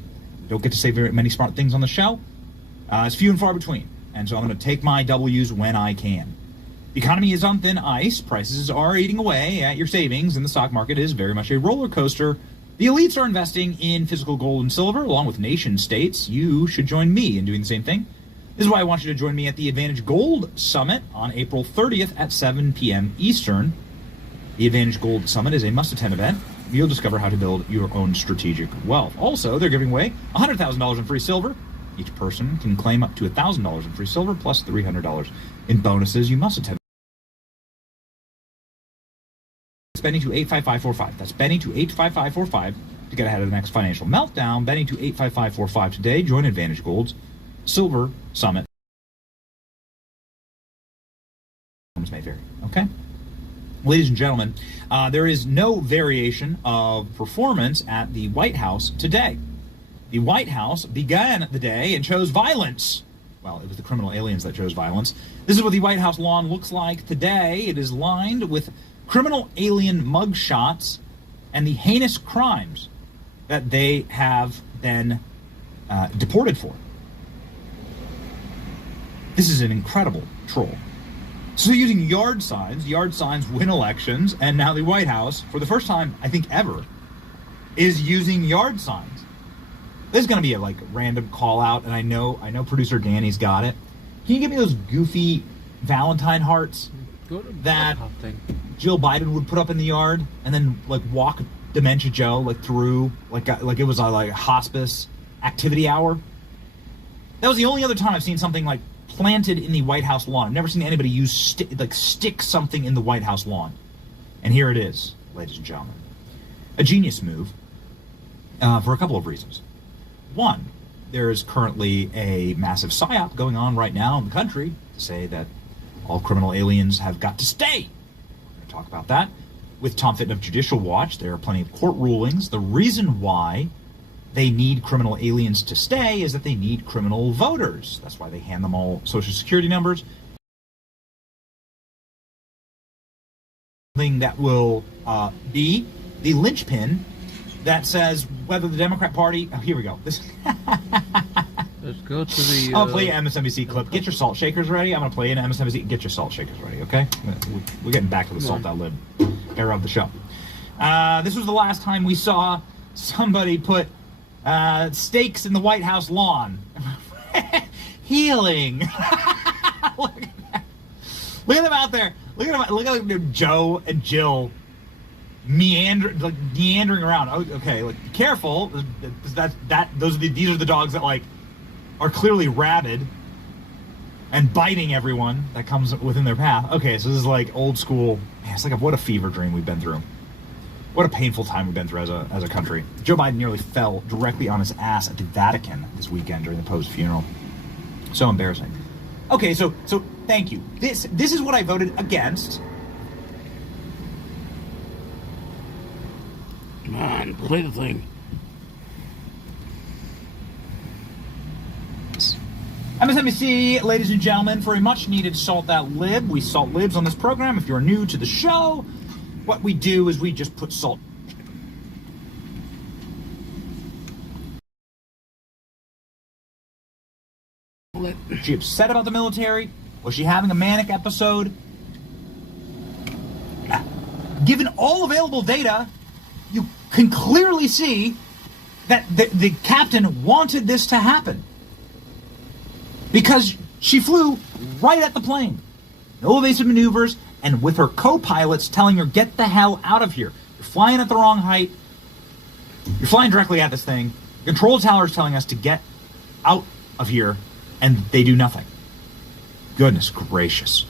Don't get to say very many smart things on the show. It's few and far between. And so I'm going to take my W's when I can. The economy is on thin ice. Prices are eating away at your savings, and the stock market is very much a roller coaster. The elites are investing in physical gold and silver, along with nation states. You should join me in doing the same thing. This is why I want you to join me at the Advantage Gold Summit on April 30th at 7 p.m. Eastern. The Advantage Gold Summit is a must-attend event. You'll discover how to build your own strategic wealth. Also, they're giving away $100,000 in free silver. Each person can claim up to $1,000 in free silver plus $300 in bonuses. You must attend. Benny to 85545. That's Benny to 85545 to get ahead of the next financial meltdown. Benny to 85545 today. Join Advantage Gold's Silver Summit. May vary. Okay? Ladies and gentlemen, there is no variation of performance at the White House today. The White House began the day and chose violence. Well, it was the criminal aliens that chose violence. This is what the White House lawn looks like today. It is lined with criminal alien mugshots and the heinous crimes that they have been deported for. This is an incredible troll. So using yard signs win elections, and now the White House, for the first time, I think ever, is using yard signs. This is going to be a random call out, and I know producer Danny's got it. Can you give me those goofy Valentine hearts that Jill Biden would put up in the yard, and then walk Dementia Joe through like it was a hospice activity hour? That was the only other time I've seen something planted in the White House lawn. I've never seen anybody use stick something in the White House lawn, and here it is, ladies and gentlemen. A genius move for a couple of reasons. One, there is currently a massive psyop going on right now in the country to say that all criminal aliens have got to stay. We're going to talk about that. With Tom Fitton of Judicial Watch, there are plenty of court rulings. The reason why they need criminal aliens to stay is that they need criminal voters. That's why they hand them all Social Security numbers. Something that will be the linchpin that says whether the Democrat Party... Oh, here we go. Let's go to the... I'll play an MSNBC clip. Get your salt shakers ready. I'm going to play an MSNBC... Get your salt shakers ready, okay? We're getting back to the salt out lid era of the show. This was the last time we saw somebody put stakes in the White House lawn. Healing. Look at that. Look at them out there. Look at Joe and Jill meandering around. Oh, okay, be careful. These are the dogs that are clearly rabid and biting everyone that comes within their path. Okay, so this is old school. Man, it's what a fever dream we've been through. What a painful time we've been through as a country. Joe Biden nearly fell directly on his ass at the Vatican this weekend during the Pope's funeral. So embarrassing. Okay, so thank you. This is what I voted against. Come on, play the thing. MSNBC, ladies and gentlemen, for a much-needed Salt That Lib. We salt libs on this program. If you're new to the show, what we do is we just put salt. Was she upset about the military? Was she having a manic episode? Given all available data, you can clearly see that the captain wanted this to happen. Because she flew right at the plane. No evasive maneuvers, and with her co-pilots telling her, get the hell out of here. You're flying at the wrong height. You're flying directly at this thing. The control tower is telling us to get out of here, and they do nothing. Goodness gracious.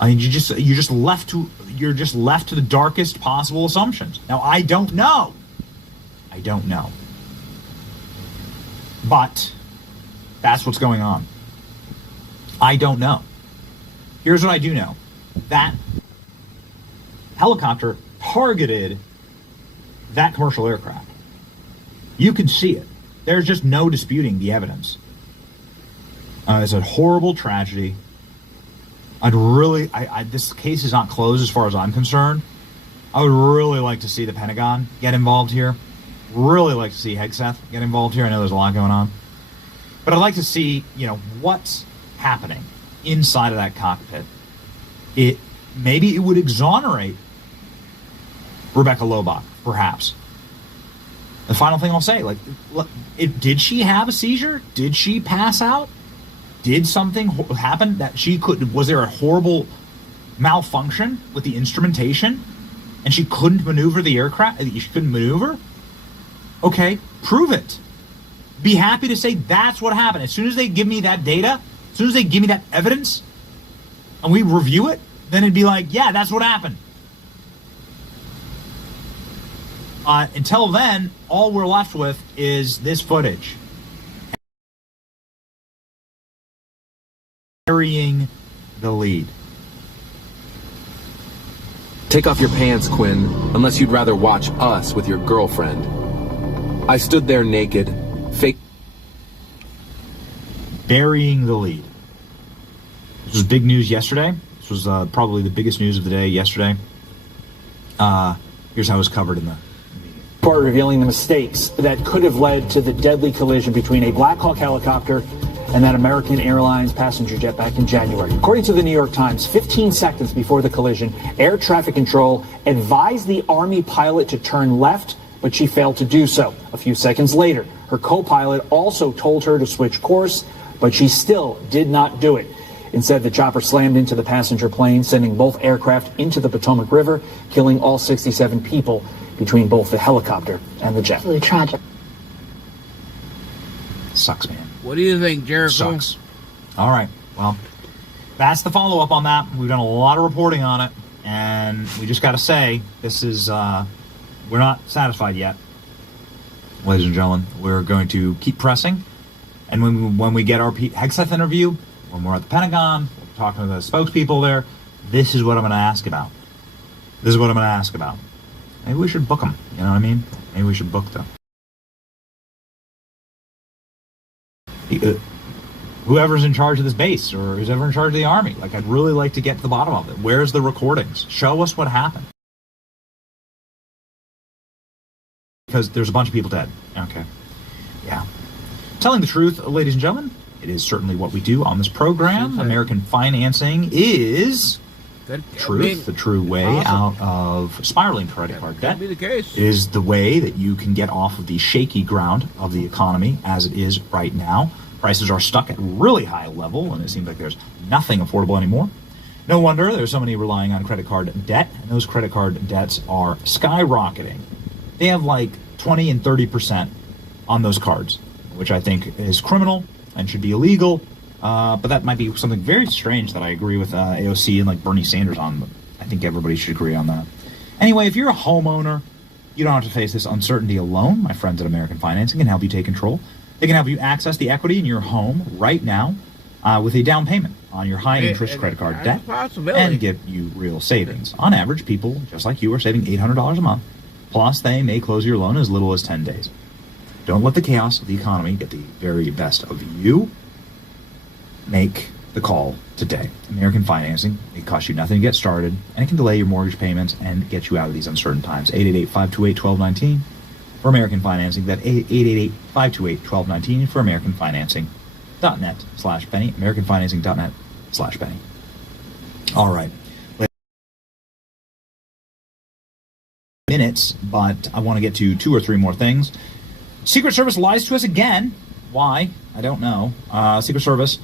I mean, you're just left to the darkest possible assumptions. Now, I don't know. But that's what's going on. I don't know. Here's what I do know. That helicopter targeted that commercial aircraft. You can see it. There's just no disputing the evidence. It's a horrible tragedy. This case is not closed as far as I'm concerned. I would really like to see the Pentagon get involved here. Really like to see Hegseth get involved here. I know there's a lot going on. But I'd like to see, what's happening inside of that cockpit. Maybe it would exonerate Rebecca Lobach, perhaps. The final thing I'll say, did she have a seizure? Did she pass out? Did something happen that was there a horrible malfunction with the instrumentation and she couldn't maneuver the aircraft? She couldn't maneuver? Okay, prove it. Be happy to say that's what happened. As soon as they give me that data, as soon as they give me that evidence and we review it, then it'd be like, yeah, that's what happened. Until then, all we're left with is this footage. Carrying the lead. Take off your pants, Quinn, unless you'd rather watch us with your girlfriend. I stood there naked, fake. Burying the lead. This was big news yesterday. This was probably the biggest news of the day yesterday. Here's how it was covered in the report revealing the mistakes that could have led to the deadly collision between a Blackhawk helicopter and that American Airlines passenger jet back in January. According to the New York Times, 15 seconds before the collision, air traffic control advised the Army pilot to turn left, but she failed to do so. A few seconds later, her co-pilot also told her to switch course, but she still did not do it. Instead, the chopper slammed into the passenger plane, sending both aircraft into the Potomac River, killing all 67 people between both the helicopter and the jet. Really tragic. Sucks, man. What do you think, Jericho? Sucks. All right. Well, that's the follow-up on that. We've done a lot of reporting on it, and we just got to say, this is, we're not satisfied yet. Ladies and gentlemen, we're going to keep pressing, and when we get our Hegseth interview, when we're at the Pentagon, we're talking to the spokespeople there, this is what I'm going to ask about. Maybe we should book them. You know what I mean? Maybe we should book them. Whoever's in charge of this base or who's ever in charge of the Army. I'd really like to get to the bottom of it. Where's the recordings? Show us what happened. Because there's a bunch of people dead. Okay. Yeah. Telling the truth, ladies and gentlemen, it is certainly what we do on this program. American financing is truth, the true way out of spiraling credit card debt. It is the way that you can get off of the shaky ground of the economy as it is right now. Prices are stuck at a really high level, and it seems like there's nothing affordable anymore. No wonder there's so many relying on credit card debt, and those credit card debts are skyrocketing. They have 20 and 30% on those cards, which I think is criminal and should be illegal. But that might be something very strange that I agree with AOC and Bernie Sanders on. But I think everybody should agree on that. Anyway, if you're a homeowner, you don't have to face this uncertainty alone. My friends at American Financing can help you take control. They can help you access the equity in your home right now with a down payment on your high-interest credit card debt and give you real savings. On average, people just like you are saving $800 a month. Plus, they may close your loan as little as 10 days. Don't let the chaos of the economy get the very best of you. Make the call today. American Financing. It costs you nothing to get started, and it can delay your mortgage payments and get you out of these uncertain times. 888-528-1219 for American Financing. That's 888-528-1219 for AmericanFinancing.net/Benny. AmericanFinancing.net/Benny. All right. Minutes, but I want to get to 2 or 3 more things. Secret Service lies to us again. Why? I don't know. Secret Service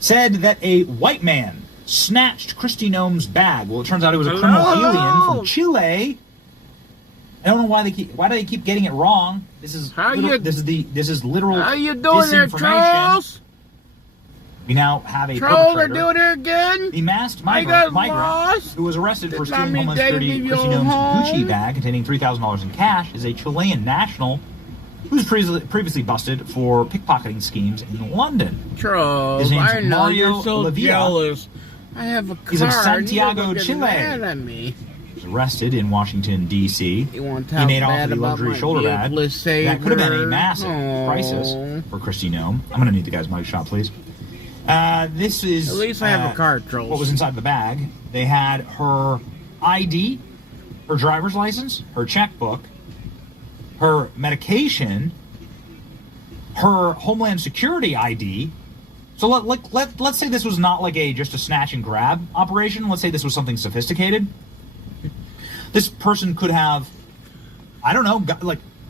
said that a white man snatched Kristi Noem's bag. Well, it turns out it was a criminal alien from Chile. I don't know why do they keep getting it wrong. This is literal. How you doing there, Charles? We now have a Trolls are perpetrator, doing it again. the masked I got migrant lost. who was arrested for Did not stealing mean Homeland Daddy Security give you Chrissy a Noem's home. Gucci bag containing $3,000 in cash, is a Chilean national who's previously busted for pickpocketing schemes in London. Trolls, His name's I know Mario you're so Lavia. jealous. I have a car. He's of and you're Santiago, looking Chile. mad at me. He was arrested in Washington, D.C. You want to He talk made off bad with a about luxury my shoulder bag. vehicle saver? That could have been a massive Aw. crisis for Kristi Noem. I'm going to need the guy's mugshot, please. This is... At least I have a car, Trolls. What was inside the bag. They had her ID, her driver's license, her checkbook, her medication, her Homeland Security ID. So let's say this was not like just a snatch and grab operation. Let's say this was something sophisticated. This person could have, I don't know,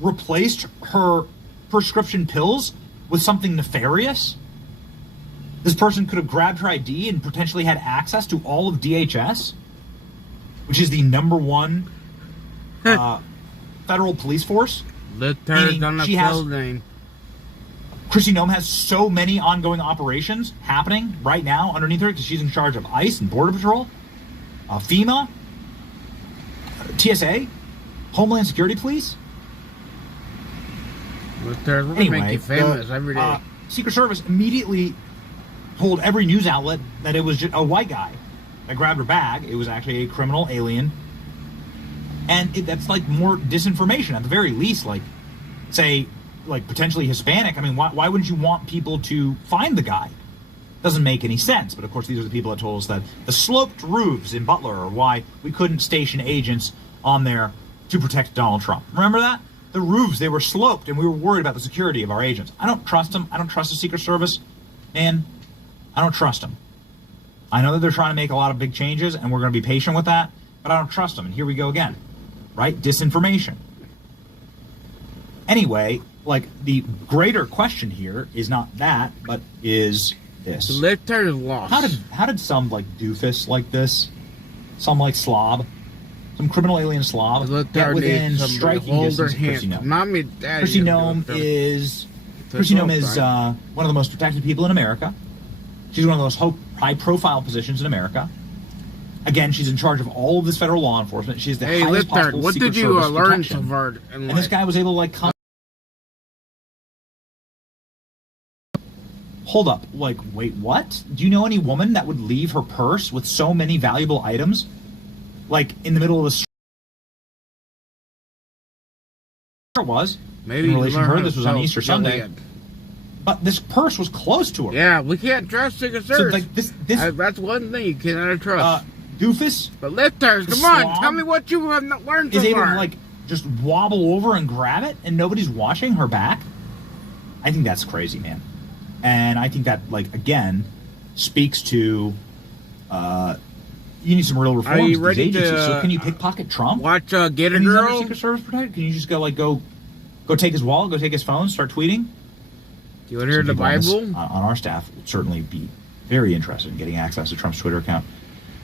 replaced her prescription pills with something nefarious. This person could have grabbed her ID and potentially had access to all of DHS, which is the #1 federal police force. Lieutenant on the building. Kristi Noem has so many ongoing operations happening right now underneath her because she's in charge of ICE and Border Patrol, FEMA, TSA, Homeland Security Police. Lieutenant, Anyway, make you famous every day. Secret Service immediately told every news outlet that it was just a white guy that grabbed her bag. It was actually a criminal alien. And that's like more disinformation at the very least. Like, say, like potentially Hispanic. I mean, why wouldn't you want people to find the guy? Doesn't make any sense. But of course, these are the people that told us that the sloped roofs in Butler are why we couldn't station agents on there to protect Donald Trump. Remember that? The roofs, they were sloped, and we were worried about the security of our agents. I don't trust them. I don't trust the Secret Service. And I don't trust them. I know that they're trying to make a lot of big changes, and we're going to be patient with that, but I don't trust them. And here we go again, right? Disinformation. Anyway, like, the greater question here is not that, but is this. Litter lost. How did some, like, doofus like this, some, like, slob, some criminal alien slob, get within striking distance of Kristi Noem? Kristi Noem is one of the most protected people in America. She's one of the most high-profile positions in America. Again, she's in charge of all of this federal law enforcement. She's the highest possible what Secret did you Service learn protection. from her? And this guy was able to, like, come... Hold up. Like, wait, what? Do you know any woman that would leave her purse with so many valuable items, like, in the middle of the street? It was. Maybe in relation to her, this was on so Easter Sunday. Gilead. But this purse was close to her. Yeah, we can't trust Secret Service. So, like, this that's one thing you cannot trust. Doofus. But lifters, come on, tell me what you have not learned so is able far. to, like, just wobble over and grab it, and nobody's watching her back. I think that's crazy, man. And I think that, like, again, speaks to you need some real reforms. Are you to ready these agencies. to So can you pickpocket Trump? Watch Get a Can Girl? Secret Service protected? Can you just go take his wallet, go take his phone, start tweeting? Do you want to hear the Bible? On our staff would certainly be very interested in getting access to Trump's Twitter account.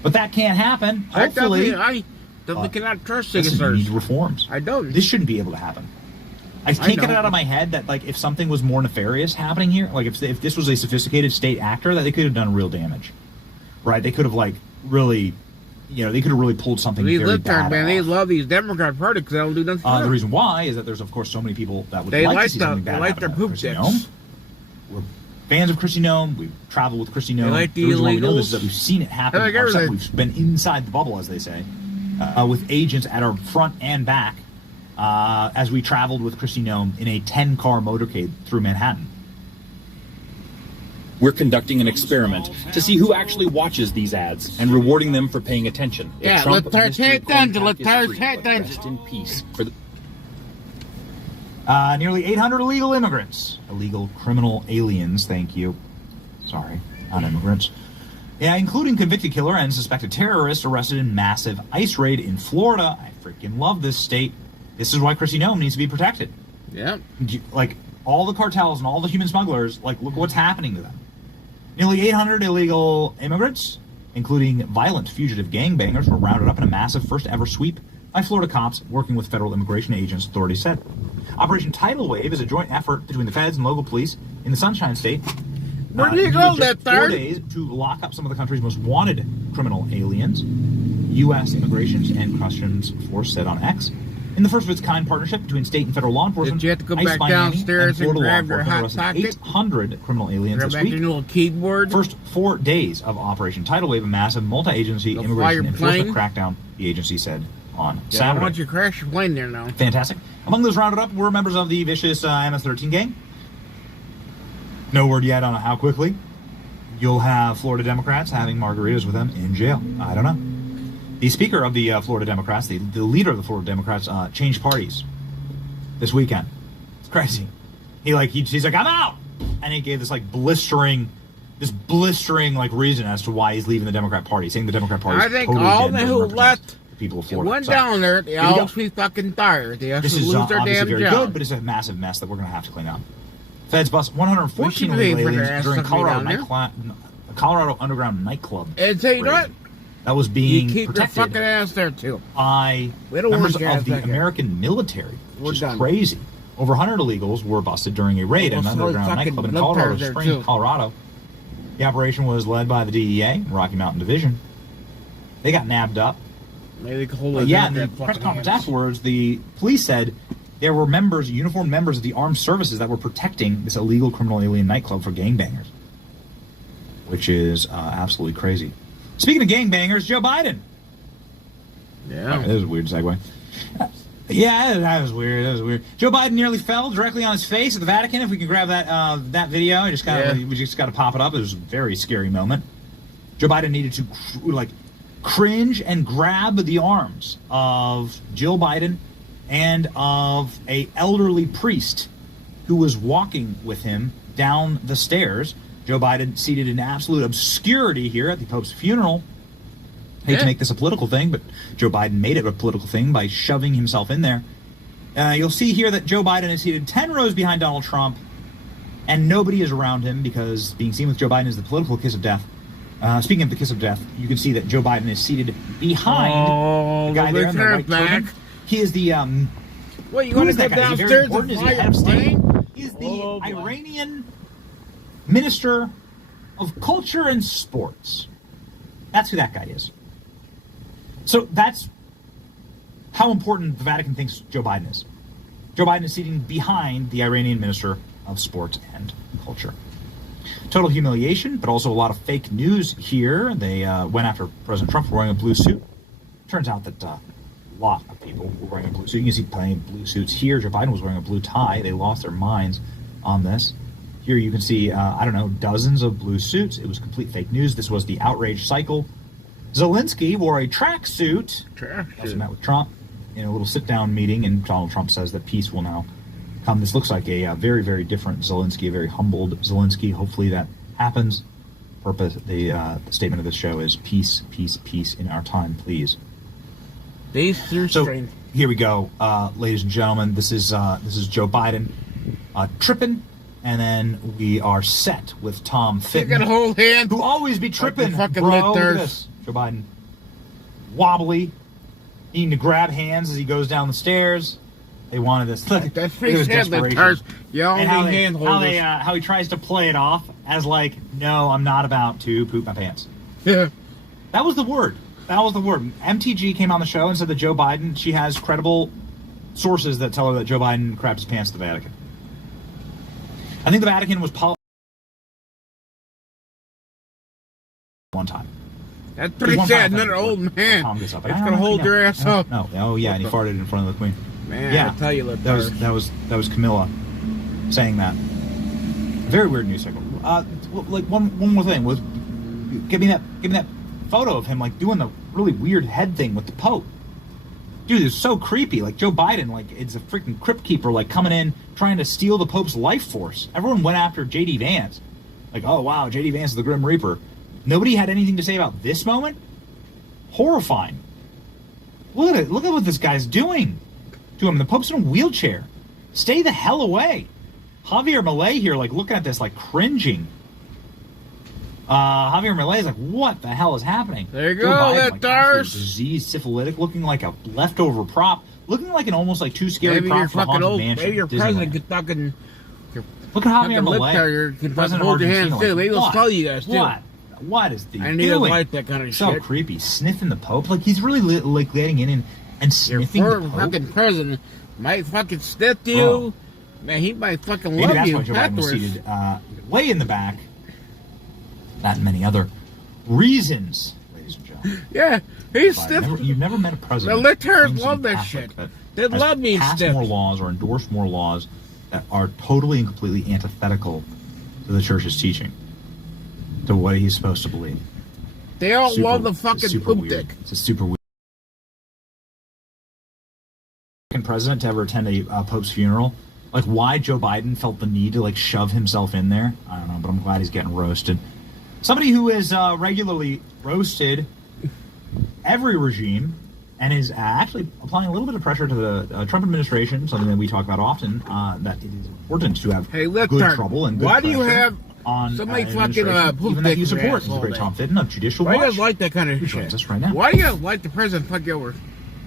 But that can't happen. Hopefully. I definitely cannot trust Secret Listen, Service. you need reforms. I don't. This shouldn't be able to happen. I can't get it out of my head that, like, if something was more nefarious happening here, like if this was a sophisticated state actor, that they could have done real damage, right? They could have, like, really, they could have really pulled something These very lifters, bad man, off. they love these Democrat party because they don't do nothing. The reason why is that there's, of course, so many people that would They like like to see something bad they like happen their to poop Kristi dicks. Noem. We're fans of Kristi Noem. We've traveled with Kristi Noem. They like the reason why we know this illegals. is that we've seen it happen. They like everything. We've been inside the bubble, as they say, with agents at our front and back as we traveled with Kristi Noem in a 10-car motorcade through Manhattan. We're conducting an experiment to see who actually watches these ads and rewarding them for paying attention. The Yeah, Trump let's mystery take them to coin pack is let's free, take but them. rest in peace for the Nearly 800 illegal immigrants. Illegal criminal aliens, thank you. Sorry, not immigrants. Yeah, including convicted killer and suspected terrorist arrested in massive ICE raid in Florida. I freaking love this state. This is why Kristi Noem needs to be protected. Yeah. Like, all the cartels and all the human smugglers, like, look what's happening to them. Nearly 800 illegal immigrants, including violent fugitive gangbangers, were rounded up in a massive first-ever sweep by Florida cops working with federal immigration agents, authorities said. Operation Tidal Wave is a joint effort between the feds and local police in the Sunshine State. Where do you go, that 4 third? days to lock up some of the country's most wanted criminal aliens. U.S. Immigration and Customs Force said on X. In the first of its kind partnership between state and federal law enforcement, Did you have to go ICE back Miami downstairs and Florida law grab your enforcement hot arrested pocket? 800 criminal aliens Grab this back week. your little keyboard. First 4 days of Operation Tidal Wave, a massive multi-agency Go immigration fly your enforcement plane? crackdown, the agency said on Yeah, I Saturday. want you to crash your plane there now. Fantastic. Among those rounded up were members of the vicious MS-13 gang. No word yet on how quickly. You'll have Florida Democrats having margaritas with them in jail. I don't know. The speaker of the Florida Democrats, the leader of the Florida Democrats, changed parties this weekend. It's crazy. He's like, I'm out, and he gave this blistering like reason as to why he's leaving the Democrat Party, saying the Democrat Party. I think all the who left the people of they Florida went down there. They all be fucking tired. They have This to is lose their obviously damn very job. good, but it's a massive mess that we're going to have to clean up. Feds bust 114 We should illegal pay for their aliens ass during to be down there. Colorado underground nightclub. And tell you raid what, that was you being keep your protected fucking ass there too. by We don't members want your ass of the back there. American military, We're which is done. crazy. Over 100 illegals were busted during a raid at an Almost no underground fucking nightclub in lip Colorado tires there, Springs, too. Colorado. The operation was led by the DEA, Rocky Mountain Division. They got nabbed up. Maybe they could hold But it yeah, in in their the press fucking conference hands. afterwards, the police said there were uniformed members of the armed services that were protecting this illegal criminal alien nightclub for gangbangers, which is absolutely crazy. Speaking of gangbangers, Joe Biden. Yeah. Okay, this is a weird segue. Yeah, that was weird. Joe Biden nearly fell directly on his face at the Vatican. If we can grab that video, we just got to pop it up. It was a very scary moment. Joe Biden needed to cringe and grab the arms of Jill Biden and of a elderly priest who was walking with him down the stairs. Joe Biden seated in absolute obscurity here at the Pope's funeral. Hate to make this a political thing, but Joe Biden made it a political thing by shoving himself in there. You'll see here that Joe Biden is seated 10 rows behind Donald Trump, and nobody is around him because being seen with Joe Biden is the political kiss of death. Speaking of the kiss of death, you can see that Joe Biden is seated behind the guy there in the white turban. He is the What, you who want is to that go guy? Is he very downstairs important? and Is he fly head of a state? plane? He is the Iranian Minister of Culture and Sports. That's who that guy is. So that's how important the Vatican thinks Joe Biden is. Joe Biden is sitting behind the Iranian Minister of Sports and Culture. Total humiliation, but also a lot of fake news here. They went after President Trump for wearing a blue suit. Turns out that a lot of people were wearing a blue suit. You can see plenty of blue suits here. Joe Biden was wearing a blue tie. They lost their minds on this. Here you can see, dozens of blue suits. It was complete fake news. This was the outrage cycle. Zelensky wore a tracksuit. Also met with Trump in a little sit-down meeting, and Donald Trump says that peace will now come. This looks like a very, very different Zelensky, a very humbled Zelensky. Hopefully that happens. The statement of this show is peace, peace, peace in our time, please. So here we go, ladies and gentlemen. This is Joe Biden tripping. And then we are set with Tom Fitton. You can hold hands. Who always be tripping, fucking bro. lit Look at theirs. this. Joe Biden wobbly, needing to grab hands as he goes down the stairs. They wanted this. Look, That's look at his pretty sad, desperation. theirs. You And how, only they, hand how, they, holders. how he tries to play it off as like, no, I'm not about to poop my pants. Yeah. That was the word. That was the word. MTG came on the show and said that Joe Biden, she has credible sources that tell her that Joe Biden crapped his pants at the Vatican. I think the Vatican was one time. That's pretty One sad. time Another old man. Tom gets up. It's gonna hold your ass up. No. Oh yeah, and he farted in front of the Queen. Man, yeah, I tell you, that was Camilla saying that. Very weird news cycle. Like one more thing was, give me that photo of him like doing the really weird head thing with the Pope. Dude, it's so creepy. Like Joe Biden, like it's a freaking crypt keeper, like coming in trying to steal the Pope's life force. Everyone went after J.D. Vance, like, oh wow, J.D. Vance is the Grim Reaper. Nobody had anything to say about this moment. Horrifying. Look at it. Look at what this guy's doing to him. The Pope's in a wheelchair. Stay the hell away. Javier Milei here, like looking at this, like cringing. Javier Milei is like, what the hell is happening? There you Joe go, Biden, that like, Dars. diseased, syphilitic, looking like a leftover prop, looking like an almost like too scary Maybe prop you're for the fucking Haunted old. Mansion. Maybe your Disneyland. president could fucking. Your Look at Javier Fucking lip Milei. carrier can President hold of your hands Argentina, too. They will what? tell you guys too. What is the And he doesn't like that kind of so shit. creepy. Sniffing the Pope? Like, he's really like letting in and sniffing Your the former Pope? fucking president might fucking sniff you. Oh. Man, he might fucking Maybe love that's you why Joe Biden was afterwards. seated way in the back. That and many other reasons, ladies and gentlemen. Yeah, he's But stiff. you've never met a president. The libertarians who claims to love be that Catholic shit. that They has love being passed stiff. more laws or endorsed more laws that are totally and completely antithetical to the church's teaching, to what he's supposed to believe. They all Super- love the it's fucking super poop weird. dick. It's a super weird. President to ever attend a Pope's funeral. Like, why Joe Biden felt the need to like shove himself in there, I don't know, but I'm glad he's getting roasted. Somebody who is regularly roasted every regime and is actually applying a little bit of pressure to the Trump administration, something that we talk about often, that it is important to have good trouble and good why do you pressure have on so many an fucking administration, poop even that dick you in your support? ass This is all great day? Tom Fitton of Judicial Why do you Watch. guys like that kind of Who shit? joins us right now. Why do you guys like the president fuck you over?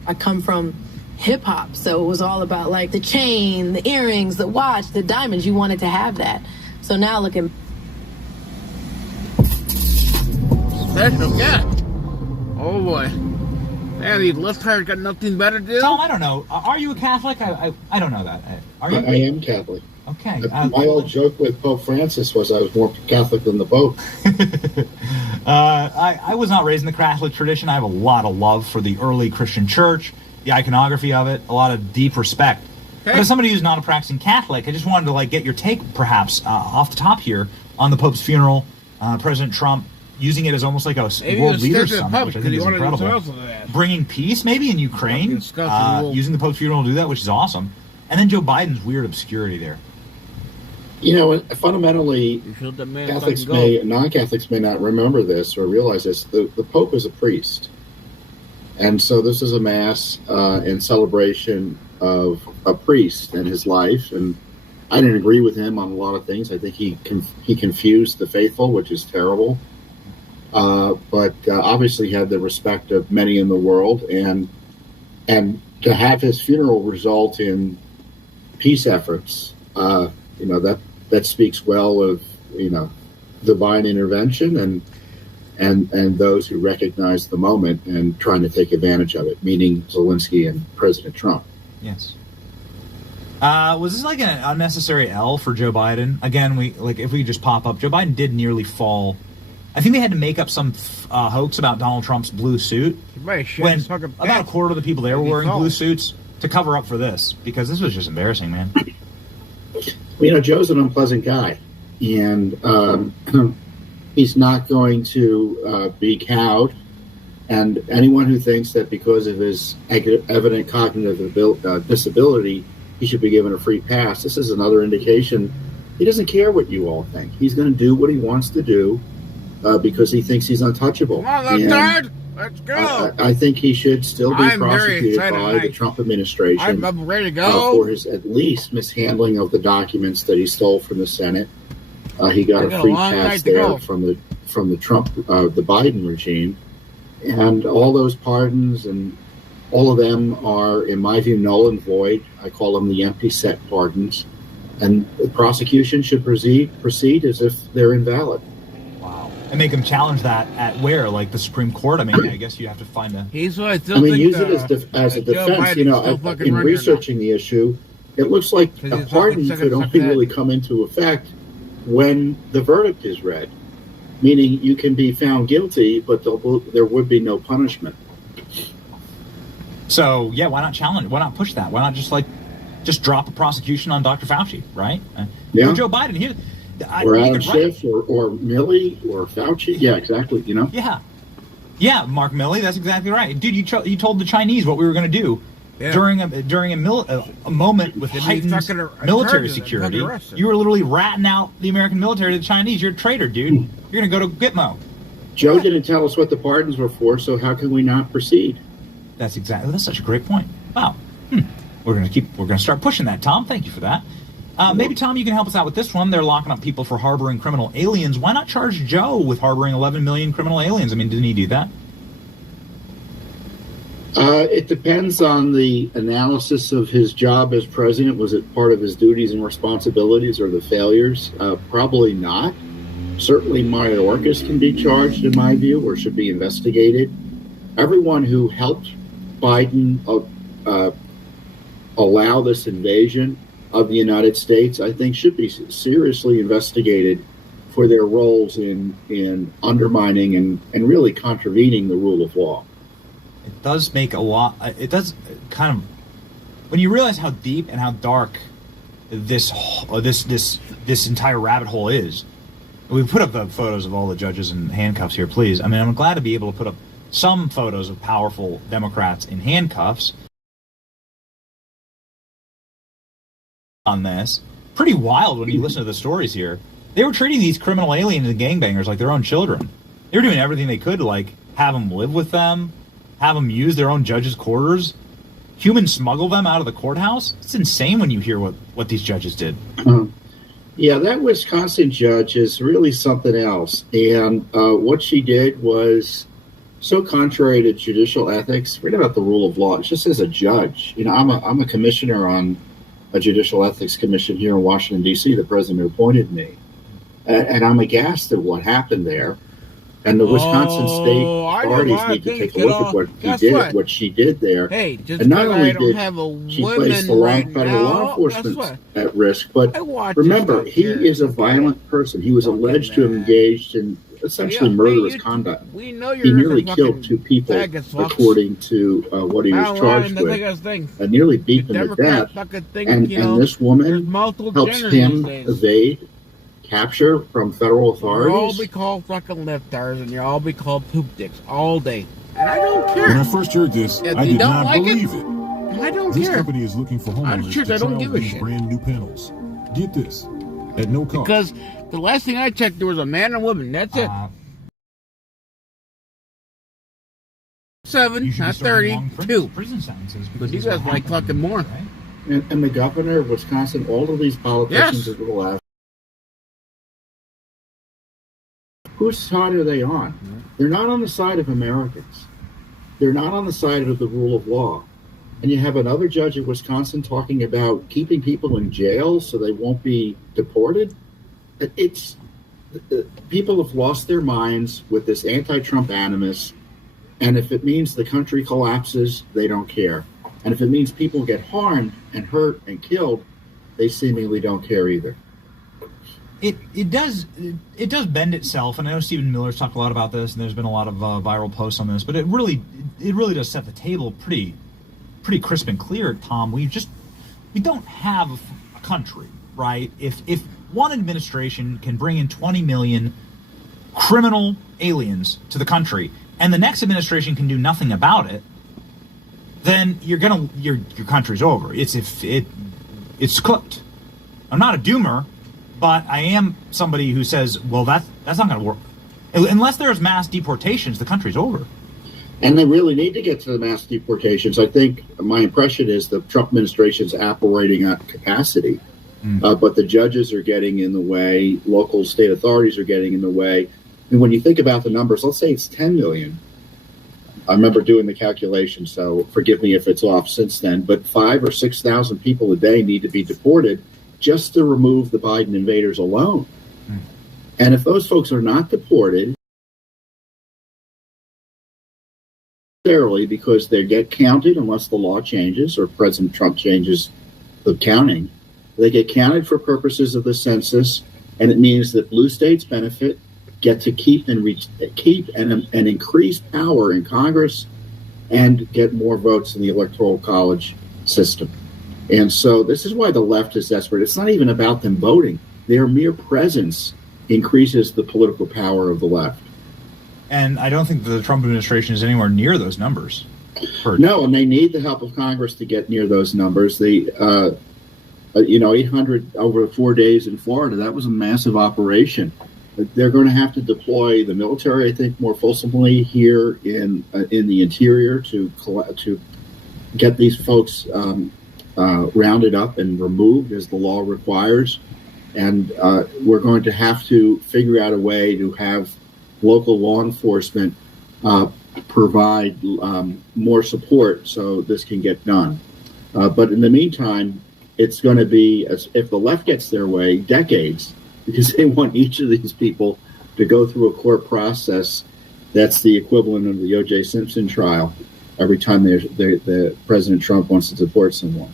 I come from hip hop, so it was all about like the chain, the earrings, the watch, the diamonds. You wanted to have that. So now look at Special guest. Oh boy. Man, these left-tires got nothing better to do. Tom, I don't know. Are you a Catholic? I don't know that. Are you? I am Catholic. Okay. My old joke with Pope Francis was I was more Catholic than the Pope. I was not raised in the Catholic tradition. I have a lot of love for the early Christian church, the iconography of it, a lot of deep respect. But as somebody who's not a practicing Catholic, I just wanted to like get your take, perhaps, off the top here on the Pope's funeral, President Trump using it as almost like a Maybe world he was leader scared to the summit, Pope which I because think he is wanted incredible. himself with that. Bringing peace, maybe in Ukraine, using the Pope's funeral to do that, which is awesome. And then Joe Biden's weird obscurity there. You know, fundamentally, Catholics non-Catholics may not remember this or realize this. The Pope is a priest. And so this is a mass in celebration of a priest and his life. And I didn't agree with him on a lot of things. I think he confused the faithful, which is terrible. But obviously had the respect of many in the world. And to have his funeral result in peace efforts, that speaks well of divine intervention and those who recognize the moment and trying to take advantage of it, meaning Zelensky and President Trump. Yes. Was this like an unnecessary L for Joe Biden? Again, if we just pop up, Joe Biden did nearly fall. I think they had to make up some hoax about Donald Trump's blue suit when about a quarter of the people there were wearing blue suits to cover up for this, because this was just embarrassing, man. Joe's an unpleasant guy, and he's not going to be cowed. And anyone who thinks that because of his evident cognitive disability, he should be given a free pass, this is another indication he doesn't care what you all think. He's going to do what he wants to do because he thinks he's untouchable. Come on, left-tard! Let's go! I think he should still be I'm very prosecuted excited by tonight. the Trump administration I'm ready to go. for his at least mishandling of the documents that he stole from the Senate. He got I got a a free long night pass to there go. from the Trump, the Biden regime, and all those pardons and all of them are, in my view, null and void. I call them the empty set pardons, and the prosecution should proceed as if they're invalid. And make him challenge that at where? Like the Supreme Court? I mean, I guess you have to find a... Use it as a defense. In researching the issue, it looks like a pardon could only really come into effect when the verdict is read, meaning you can be found guilty, but there would be no punishment. So, yeah, why not challenge? Why not push that? Why not just drop a prosecution on Dr. Fauci, right? Yeah. Or Joe Biden here. Or Adam Schiff, or Milley, or Fauci. Yeah, exactly, Yeah. Yeah, Mark Milley, that's exactly right. Dude, you told the Chinese what we were going to do during a moment with heightened military security. You were literally ratting out the American military to the Chinese. You're a traitor, dude. You're going to go to Gitmo. Joe didn't tell us what the pardons were for, so how can we not proceed? That's such a great point. Wow. We're going to start pushing that, Tom. Thank you for that. Maybe, Tom, you can help us out with this one. They're locking up people for harboring criminal aliens. Why not charge Joe with harboring 11 million criminal aliens? I mean, didn't he do that? It depends on the analysis of his job as president. Was it part of his duties and responsibilities or the failures? Probably not. Certainly Mayorkas can be charged, in my view, or should be investigated. Everyone who helped Biden allow this invasion of the United States, I think, should be seriously investigated for their roles in undermining and really contravening the rule of law. It does make a lot. It does kind of, when you realize how deep and how dark this entire rabbit hole is. We put up the photos of all the judges in handcuffs here, please. I mean, I'm glad to be able to put up some photos of powerful Democrats in handcuffs on this. Pretty wild when you listen to the stories here. They were treating these criminal aliens and gangbangers like their own children. They were doing everything they could to, like, have them live with them, have them use their own judges' quarters, human smuggle them out of the courthouse. It's insane when you hear what these judges did. Yeah, that Wisconsin judge is really something else. And what she did was so contrary to judicial ethics. Forget about the rule of law. It's just as a judge. You know, I'm a commissioner on a judicial ethics commission here in Washington, D.C. The president appointed me. And I'm aghast at what happened there. And the Wisconsin state authorities need to take a look at what he did, what she did there. Hey, just and not only I don't have a she place the federal law enforcement at risk, but remember, he is a violent person. He was alleged to have engaged in essentially murderous conduct. We know he nearly killed 2 people, according to what he was charged with, and nearly beat them to death. And this woman helps him evade capture from federal authorities. You'll all be called fucking lifters, and you'll all be called poop dicks all day. And I don't care. When I first heard this, I did not believe it. I don't this care. This company is looking for homeowners to I don't trial give a these shit. brand new panels. Get this, at no cost. Because the last thing I checked, there was a man and a woman. That's it. 7, not 32. Prison sentences. But you guys like fucking more. Right? And the governor of Wisconsin, all of these politicians to the left. Whose side are they on? They're not on the side of Americans. They're not on the side of the rule of law. And you have another judge in Wisconsin talking about keeping people in jail so they won't be deported. People have lost their minds with this anti-Trump animus. And if it means the country collapses, they don't care. And if it means people get harmed and hurt and killed, they seemingly don't care either. It does bend itself, and I know Stephen Miller's talked a lot about this, and there's been a lot of viral posts on this, but it really does set the table pretty crisp and clear, Tom. We don't have a country, right? If one administration can bring in 20 million criminal aliens to the country, and the next administration can do nothing about it, then your country's over. It's cooked. I'm not a doomer. But I am somebody who says, well, that's not going to work. Unless there's mass deportations, the country's over. And they really need to get to the mass deportations. I think my impression is the Trump administration's operating at capacity. But the judges are getting in the way. Local state authorities are getting in the way. And when you think about the numbers, let's say it's 10 million. I remember doing the calculation, so forgive me if it's off since then. But 5,000 or 6,000 people a day need to be deported just to remove the Biden invaders alone. And if those folks are not deported, because they get counted unless the law changes or President Trump changes the counting, they get counted for purposes of the census, and it means that blue states benefit, get to keep and increase power in Congress, and get more votes in the Electoral College system. And so this is why the left is desperate. It's not even about them voting. Their mere presence increases the political power of the left. And I don't think the Trump administration is anywhere near those numbers. No, and they need the help of Congress to get near those numbers. The 800 over 4 days in Florida, that was a massive operation. They're going to have to deploy the military, I think, more fulsomely here in the interior to get these folks rounded up and removed as the law requires. And we're going to have to figure out a way to have local law enforcement provide more support so this can get done. But in the meantime, it's going to be, if the left gets their way, decades, because they want each of these people to go through a court process that's the equivalent of the O.J. Simpson trial every time the President Trump wants to deport someone.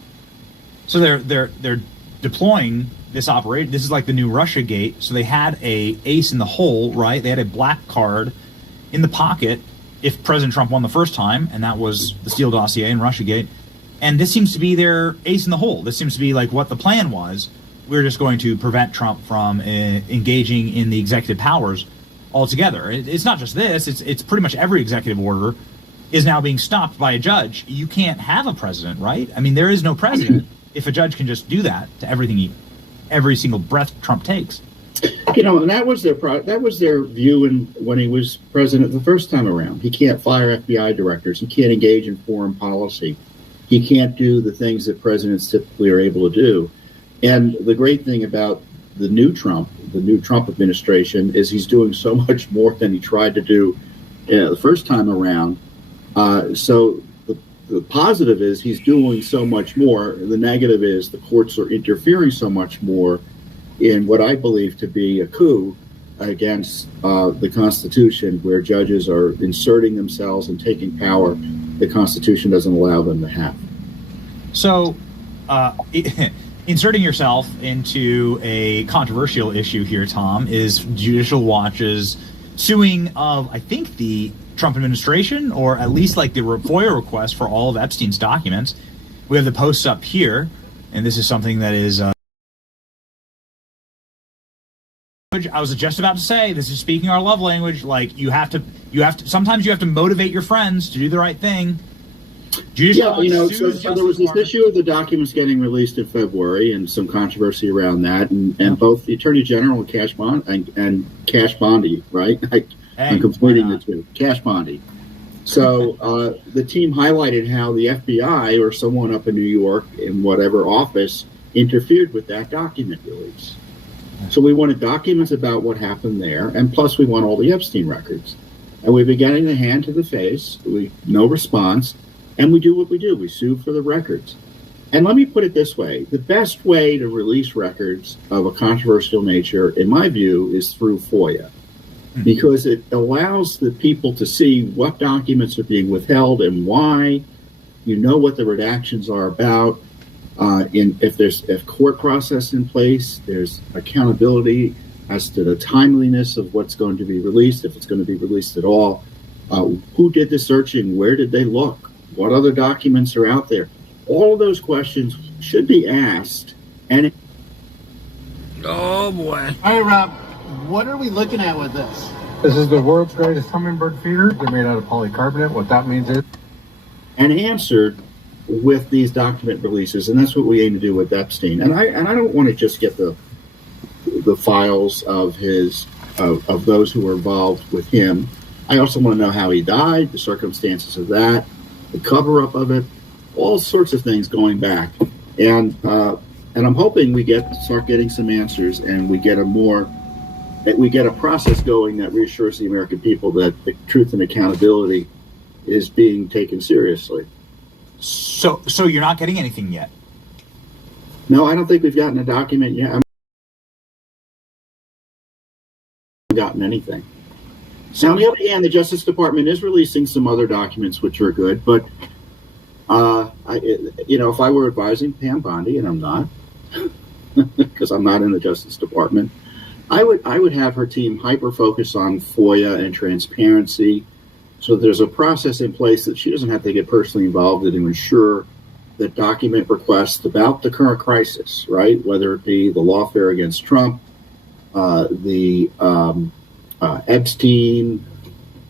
So they're deploying this operation. This is like the new Russiagate. So they had a ace in the hole, right? They had a black card in the pocket if President Trump won the first time, and that was the Steele dossier and Russiagate. And this seems to be their ace in the hole. This seems to be like what the plan was. We're just going to prevent Trump from engaging in the executive powers altogether. It's not just this. It's pretty much every executive order is now being stopped by a judge. You can't have a president, right? I mean, there is no president if a judge can just do that to every single breath Trump takes. And that was their view when he was president the first time around. He can't fire FBI directors. He can't engage in foreign policy. He can't do the things that presidents typically are able to do. And the great thing about the new Trump administration, is he's doing so much more than he tried to do the first time around. So the positive is he's doing so much more. The negative is the courts are interfering so much more in what I believe to be a coup against the Constitution, where judges are inserting themselves and taking power the Constitution doesn't allow them to have. So, inserting yourself into a controversial issue here, Tom, is Judicial Watch's suing of, I think, the Trump administration, or at least like the FOIA request for all of Epstein's documents. We have the posts up here, and this is something that is... I was just about to say, this is speaking our love language. Like, sometimes you have to motivate your friends to do the right thing. So there was this issue of the documents getting released in February, and some controversy around that, and both the Attorney General and Cash Bondi, right? I'm completing the two. Cash Bondi. So the team highlighted how the FBI or someone up in New York in whatever office interfered with that document release. So we wanted documents about what happened there, and plus we want all the Epstein records. And we've been getting the hand to the face, no response, and we do what we do. We sue for the records. And let me put it this way. The best way to release records of a controversial nature, in my view, is through FOIA, because it allows the people to see what documents are being withheld and why. You know what the redactions are about. If there's a court process in place, there's accountability as to the timeliness of what's going to be released, if it's going to be released at all. Who did the searching? Where did they look? What other documents are out there? All of those questions should be asked. And oh boy! All right, Rob. What are we looking at with this? This is the world's greatest hummingbird feeder. They're made out of polycarbonate. What that means is, and answered with these document releases, and that's what we aim to do with Epstein. And I don't want to just get the files of of those who were involved with him. I also want to know how he died, the circumstances of that, the cover-up of it, all sorts of things going back. And I'm hoping we start getting some answers, and we get a process going that reassures the American people that the truth and accountability is being taken seriously. So you're not getting anything yet? No, I don't think we've gotten a document yet. I haven't gotten anything. So on the other hand, the Justice Department is releasing some other documents which are good, but if I were advising Pam Bondi, and I'm not, because I'm not in the Justice Department, I would have her team hyper-focus on FOIA and transparency, so there's a process in place that she doesn't have to get personally involved in to ensure that document requests about the current crisis, right, whether it be the lawfare against Trump, the Epstein,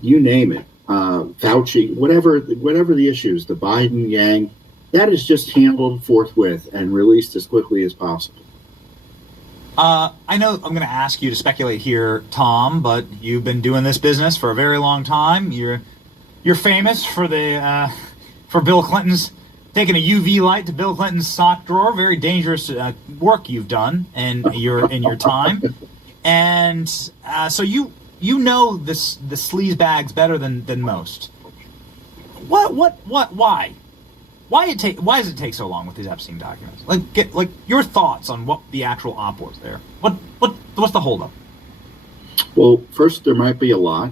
you name it, Fauci, whatever the issues, the Biden gang, that is just handled forthwith and released as quickly as possible. I know I'm going to ask you to speculate here, Tom, but you've been doing this business for a very long time. You're famous for for Bill Clinton's taking a UV light to Bill Clinton's sock drawer. Very dangerous work you've done in your time, and so you know the sleaze bags better than most. Why? Why does it take so long with these Epstein documents? Like your thoughts on what the actual op was there. What's the holdup? Well, first, there might be a lot.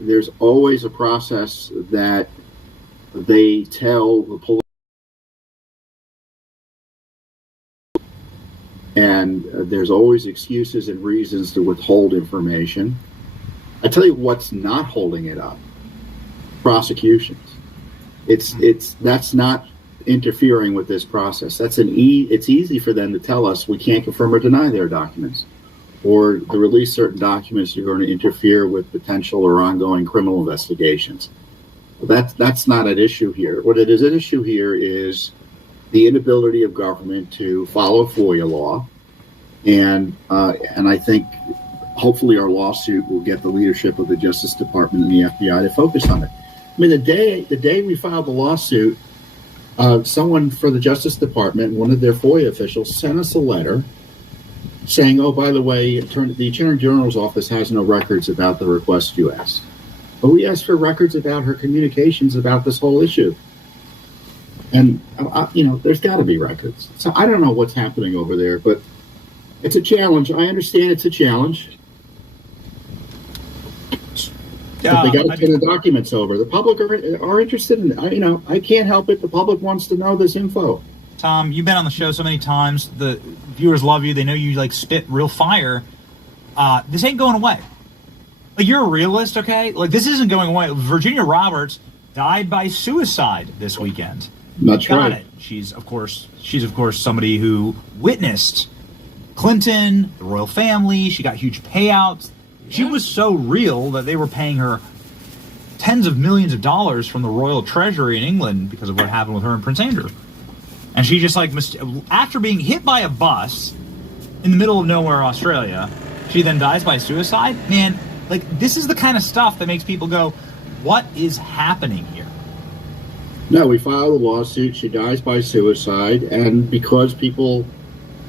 There's always a process that they tell the police, and there's always excuses and reasons to withhold information. I tell you what's not holding it up: prosecutions. That's not interfering with this process. It's easy for them to tell us we can't confirm or deny their documents, or to release certain documents are going to interfere with potential or ongoing criminal investigations. That's not an issue here. What it is an issue here is the inability of government to follow FOIA law, and I think hopefully our lawsuit will get the leadership of the Justice Department and the FBI to focus on it. I mean, the day we filed the lawsuit, someone for the Justice Department, one of their FOIA officials, sent us a letter saying, oh, by the way, the Attorney General's office has no records about the request you asked. But we asked for records about her communications about this whole issue. And, there's got to be records. So I don't know what's happening over there, but it's a challenge. I understand it's a challenge. But they got to turn the documents over. The public are interested in it. I can't help it. The public wants to know this info. Tom, you've been on the show so many times. The viewers love you. They know you spit real fire. This ain't going away. You're a realist, okay? This isn't going away. Virginia Roberts died by suicide this weekend. That's right. Got it. She's of course somebody who witnessed Clinton, the royal family. She got huge payouts. She was so real that they were paying her tens of millions of dollars from the royal treasury in England because of what happened with her and Prince Andrew. And she just after being hit by a bus in the middle of nowhere, Australia, she then dies by suicide. Man, this is the kind of stuff that makes people go, what is happening here? No, we filed a lawsuit. She dies by suicide. And because people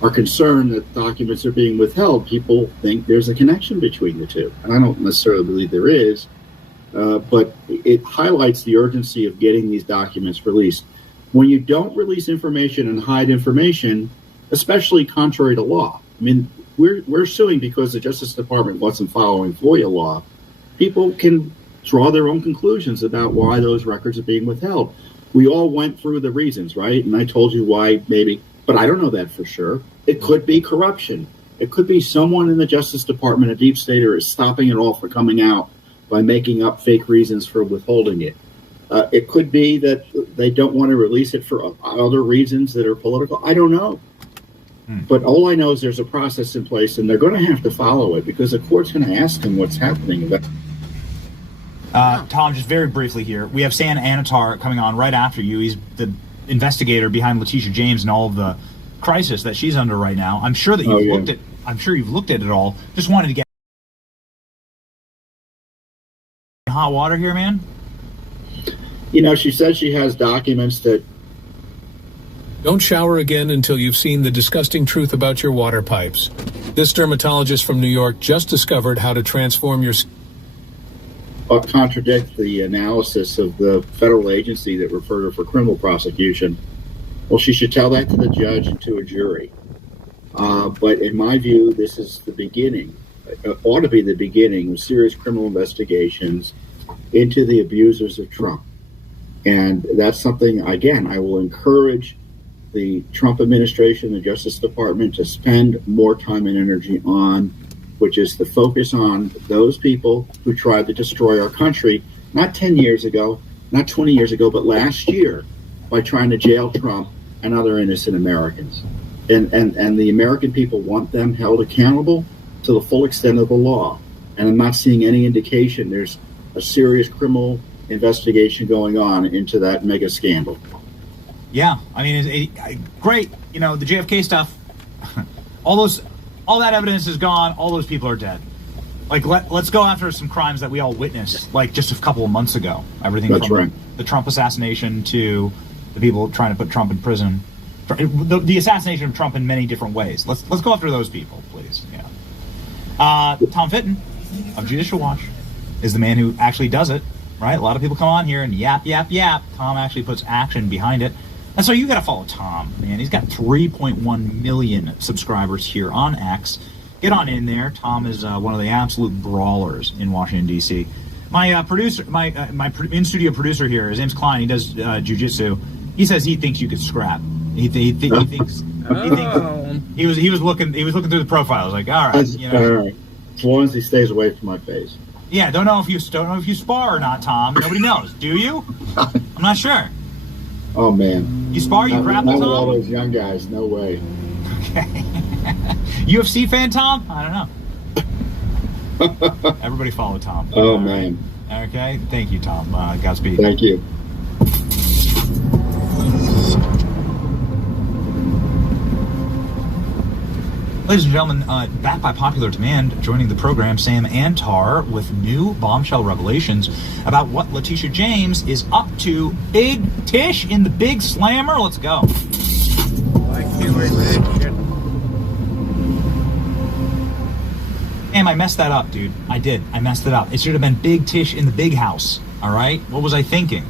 are concerned that documents are being withheld, people think there's a connection between the two. And I don't necessarily believe there is, but it highlights the urgency of getting these documents released. When you don't release information and hide information, especially contrary to law, I mean, we're suing because the Justice Department wasn't following FOIA law. People can draw their own conclusions about why those records are being withheld. We all went through the reasons, right? And I told you why maybe, but I don't know that for sure. It could be corruption. It could be someone in the Justice Department, a deep stater, is stopping it all from coming out by making up fake reasons for withholding it. It could be that they don't want to release it for other reasons that are political. I don't know. But all I know is there's a process in place, and they're going to have to follow it because the court's going to ask them what's happening. Tom, just very briefly here, we have San Anatar coming on right after you. He's the investigator behind Letitia James and all of the crisis that she's under right now. I'm sure that you've looked at it all. Just wanted to get hot water here, man. She says she has documents that. Don't shower again until you've seen the disgusting truth about your water pipes. This dermatologist from New York just discovered how to transform your skin. Contradict the analysis of the federal agency that referred her for criminal prosecution. Well, she should tell that to the judge and to a jury. But in my view, this is the beginning. It ought to be the beginning of serious criminal investigations into the abusers of Trump. And that's something, again, I will encourage the Trump administration, the Justice Department, to spend more time and energy on, which is to focus on those people who tried to destroy our country, not 10 years ago, not 20 years ago, but last year, by trying to jail Trump and other innocent Americans. And the American people want them held accountable to the full extent of the law. And I'm not seeing any indication there's a serious criminal investigation going on into that mega scandal. Yeah, I mean, great. The JFK stuff, all that evidence is gone. All those people are dead. Let's go after some crimes that we all witnessed, just a couple of months ago. Everything from the Trump assassination to the people trying to put Trump in prison. The assassination of Trump in many different ways. Let's go after those people, please. Yeah. Tom Fitton of Judicial Watch is the man who actually does it. right? A lot of people come on here and yap, yap, yap. Tom actually puts action behind it. And so you got to follow Tom, man. He's got 3.1 million subscribers here on X. Get on in there. Tom is one of the absolute brawlers in Washington, D.C. My producer, my in-studio producer here, his name's Klein. He does jiu-jitsu. He says he thinks you could scrap. He thinks he was looking through the profiles. Like, all right, you know. All right. As long as he stays away from my face. Yeah, don't know if you spar or not, Tom. Nobody knows. Do you? I'm not sure. Oh man. You spar? You grapple, Not Tom? with all those young guys. No way. Okay. UFC fan, Tom? I don't know. Everybody follow Tom. Oh man. Okay. Thank you, Tom. Godspeed. Thank you. Ladies and gentlemen, back by popular demand, joining the program, Sam Antar with new bombshell revelations about what Letitia James is up to. Big Tish in the Big Slammer. Let's go. Damn, I messed that up, dude. I did. I messed it up. It should have been Big Tish in the Big House. All right? What was I thinking?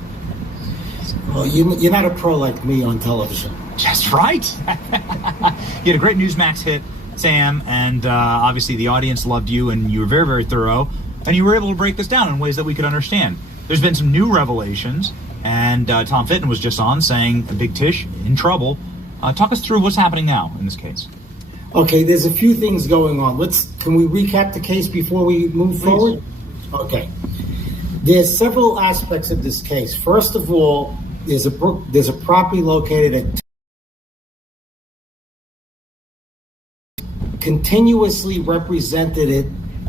Well, you're not a pro like me on television. Just right. You had a great Newsmax hit, Sam, and obviously the audience loved you, and you were very, very thorough, and you were able to break this down in ways that we could understand. There's been some new revelations, and Tom Fitton was just on saying Big Tish in trouble. Talk us through what's happening now in this case. Okay, there's a few things going on. Can we recap the case before we move forward? Okay. There's several aspects of this case. First of all, there's a property located at continuously represented it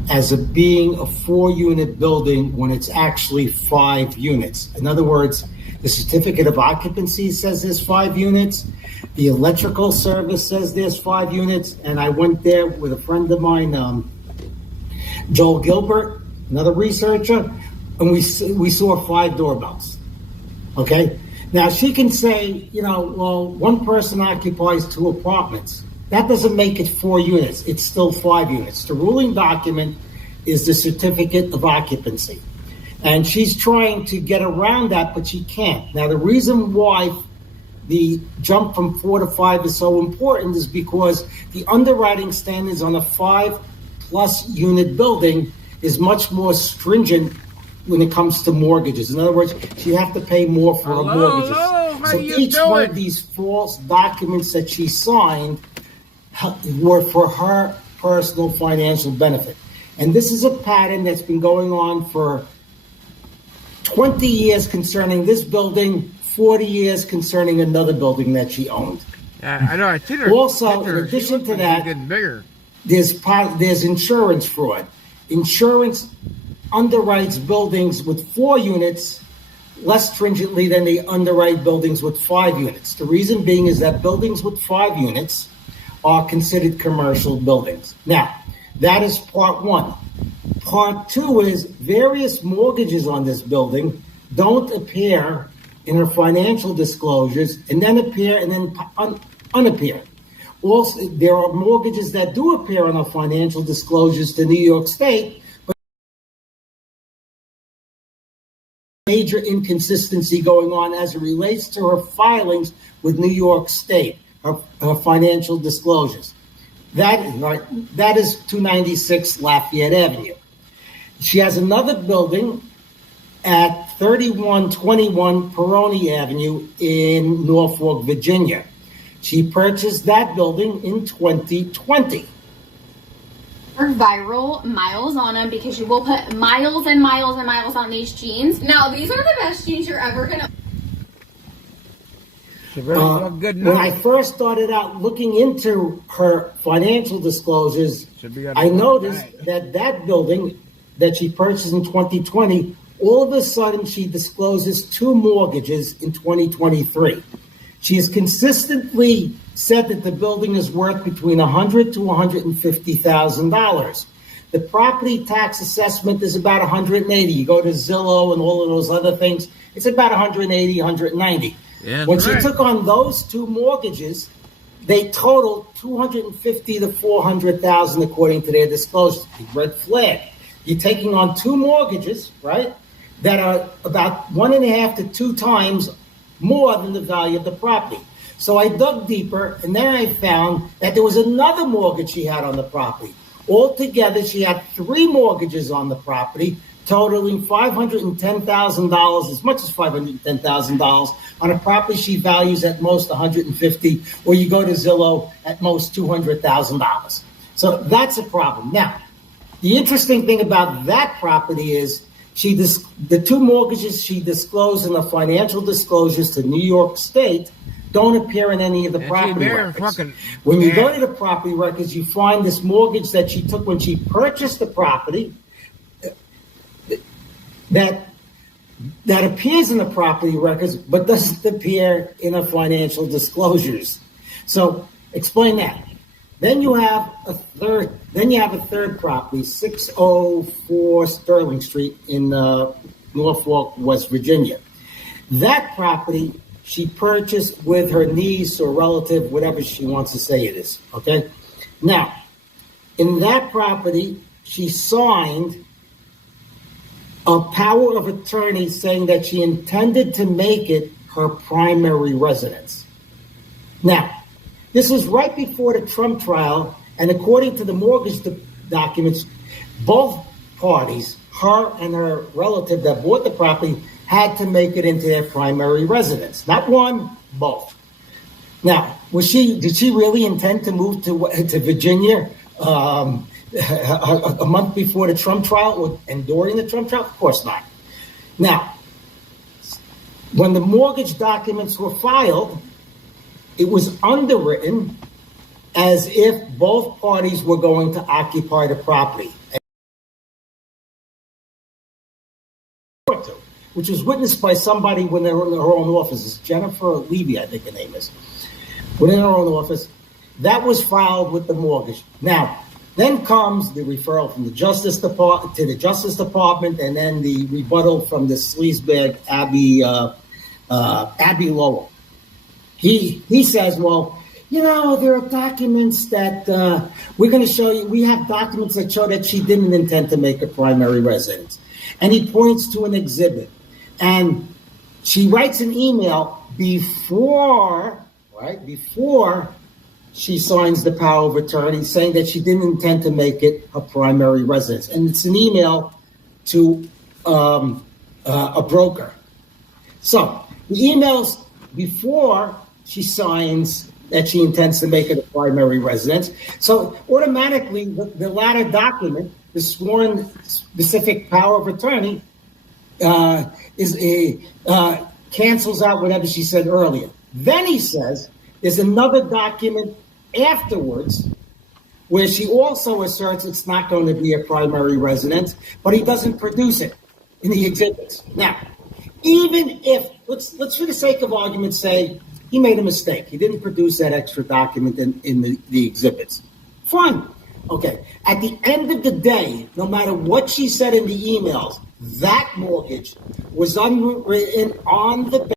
as being a 4-unit building when it's actually 5 units. In other words, the certificate of occupancy says there's 5 units. The electrical service says there's 5 units. And I went there with a friend of mine, Joel Gilbert, another researcher, and we saw 5 doorbells. Okay? Now, she can say, well, one person occupies 2 apartments. That doesn't make it 4 units. It's still 5 units. The ruling document is the certificate of occupancy. And she's trying to get around that, but she can't. Now, the reason why the jump from 4 to 5 is so important is because the underwriting standards on a 5+ unit building is much more stringent when it comes to mortgages. In other words, you have to pay more for her mortgages. So each one of these false documents that she signed were for her personal financial benefit. And this is a pattern that's been going on for 20 years concerning this building, 40 years concerning another building that she owned. Yeah, I know. I think her, also, in addition to that, getting bigger. There's insurance fraud. Insurance underwrites buildings with 4 units less stringently than they underwrite buildings with 5 units. The reason being is that buildings with 5 units are considered commercial buildings. Now, that is part 1. Part 2 is various mortgages on this building don't appear in her financial disclosures and then appear and then unappear. Also, there are mortgages that do appear on her financial disclosures to New York State, but major inconsistency going on as it relates to her filings with New York State, her financial disclosures. That is 296 Lafayette Avenue. She has another building at 3121 Peroni Avenue in Norfolk, Virginia. She purchased that building in 2020. Viral miles on them because you will put miles and miles and miles on these jeans. Now, these are the best jeans you're ever going to... When I first started out looking into her financial disclosures, I noticed that building that she purchased in 2020, all of a sudden she discloses 2 mortgages in 2023. She has consistently said that the building is worth between $100,000 to $150,000. The property tax assessment is about $180. You go to Zillow and all of those other things, it's about $180, $190. Yeah, when she took on those 2 mortgages, they totaled $250,000 to $400,000 according to their disclosures. Red flag. You're taking on 2 mortgages, right? that are about 1.5 to 2 times more than the value of the property. So I dug deeper, and then I found that there was another mortgage she had on the property. Altogether, she had 3 mortgages on the property, totaling $510,000, as much as $510,000, on a property she values at most $150,000, or you go to Zillow, at most $200,000. So that's a problem. Now, the interesting thing about that property is the 2 mortgages she disclosed in the financial disclosures to New York State don't appear in any of the property records. When you go to the property records, you find this mortgage that she took when she purchased the property that appears in the property records but doesn't appear in the financial disclosures. So explain that. Then you have a third property, 604 Sterling Street in Norfolk, West Virginia. That property she purchased with her niece or relative, whatever she wants to say it is, okay? Now, in that property, she signed a power of attorney saying that she intended to make it her primary residence. Now, this was right before the Trump trial, and according to the mortgage documents, both parties, her and her relative that bought the property, had to make it into their primary residence. Not one, both. Now, did she really intend to move to Virginia a month before the Trump trial and during the Trump trial? Of course not. Now, when the mortgage documents were filed, it was underwritten as if both parties were going to occupy the property, which was witnessed by somebody when they were in her own offices. Jennifer Levy, I think the name is. Within her own office. That was filed with the mortgage. Now, then comes the referral from the Justice Department to the Justice Department, and then the rebuttal from the sleazebag Abby Lowell. He says, well, there are documents that we're going to show you. We have documents that show that she didn't intend to make a primary residence. And he points to an exhibit. And she writes an email before she signs the power of attorney saying that she didn't intend to make it her primary residence. And it's an email to a broker. So the emails before she signs that she intends to make it a primary residence. So automatically, the latter document, the sworn specific power of attorney, cancels out whatever she said earlier. Then he says there's another document afterwards where she also asserts it's not going to be a primary residence, but he doesn't produce it in the exhibits. Now, even if, let's for the sake of argument say he made a mistake. He didn't produce that extra document in the exhibits. Fine. Okay. At the end of the day, no matter what she said in the emails, that mortgage was unwritten on the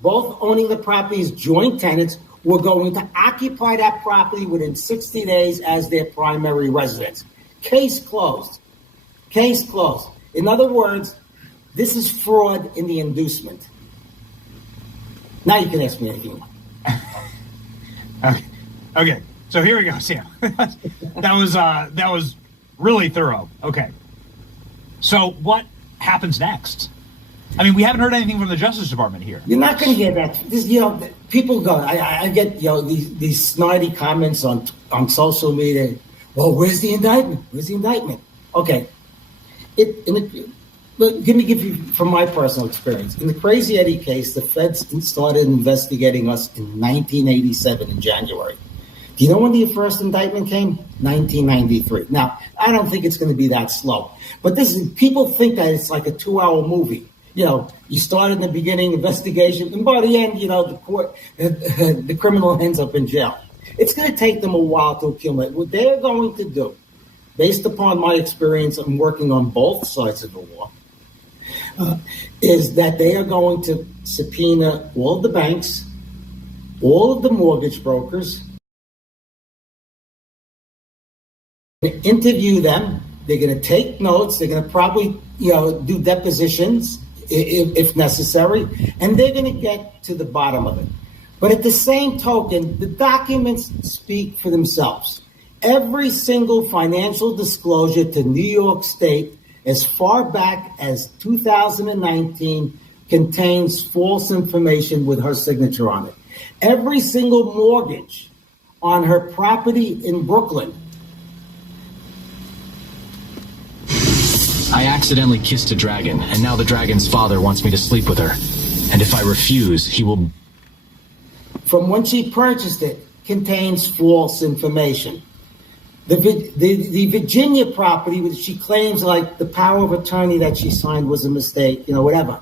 both owning the property as joint tenants were going to occupy that property within 60 days as their primary residence. Case closed. Case closed. In other words, this is fraud in the inducement. Now you can ask me anything you want. Okay. So here we go, Sam. that was really thorough. Okay. So what happens next? I mean, we haven't heard anything from the Justice Department here. You're not going to get that. People go. I get these snidey comments on social media. Well, where's the indictment? Where's the indictment? Okay. Let me give you from my personal experience. In the Crazy Eddie case, the feds started investigating us in 1987 in January. Do you know when the first indictment came? 1993. Now, I don't think it's going to be that slow. But people think that it's like a 2-hour movie. You start in the beginning investigation, and by the end, the criminal ends up in jail. It's going to take them a while to accumulate. What they're going to do, based upon my experience in working on both sides of the law, is that they are going to subpoena all of the banks, all of the mortgage brokers, interview them, They're going to take notes. They're going to probably, do depositions if necessary, and they're going to get to the bottom of it. But at the same token, the documents speak for themselves. Every single financial disclosure to New York State as far back as 2019 contains false information with her signature on it. Every single mortgage on her property in Brooklyn. I accidentally kissed a dragon, and now the dragon's father wants me to sleep with her. And if I refuse, he will... From when she purchased it, contains false information. The Virginia property, which she claims like the power of attorney that she signed was a mistake, whatever,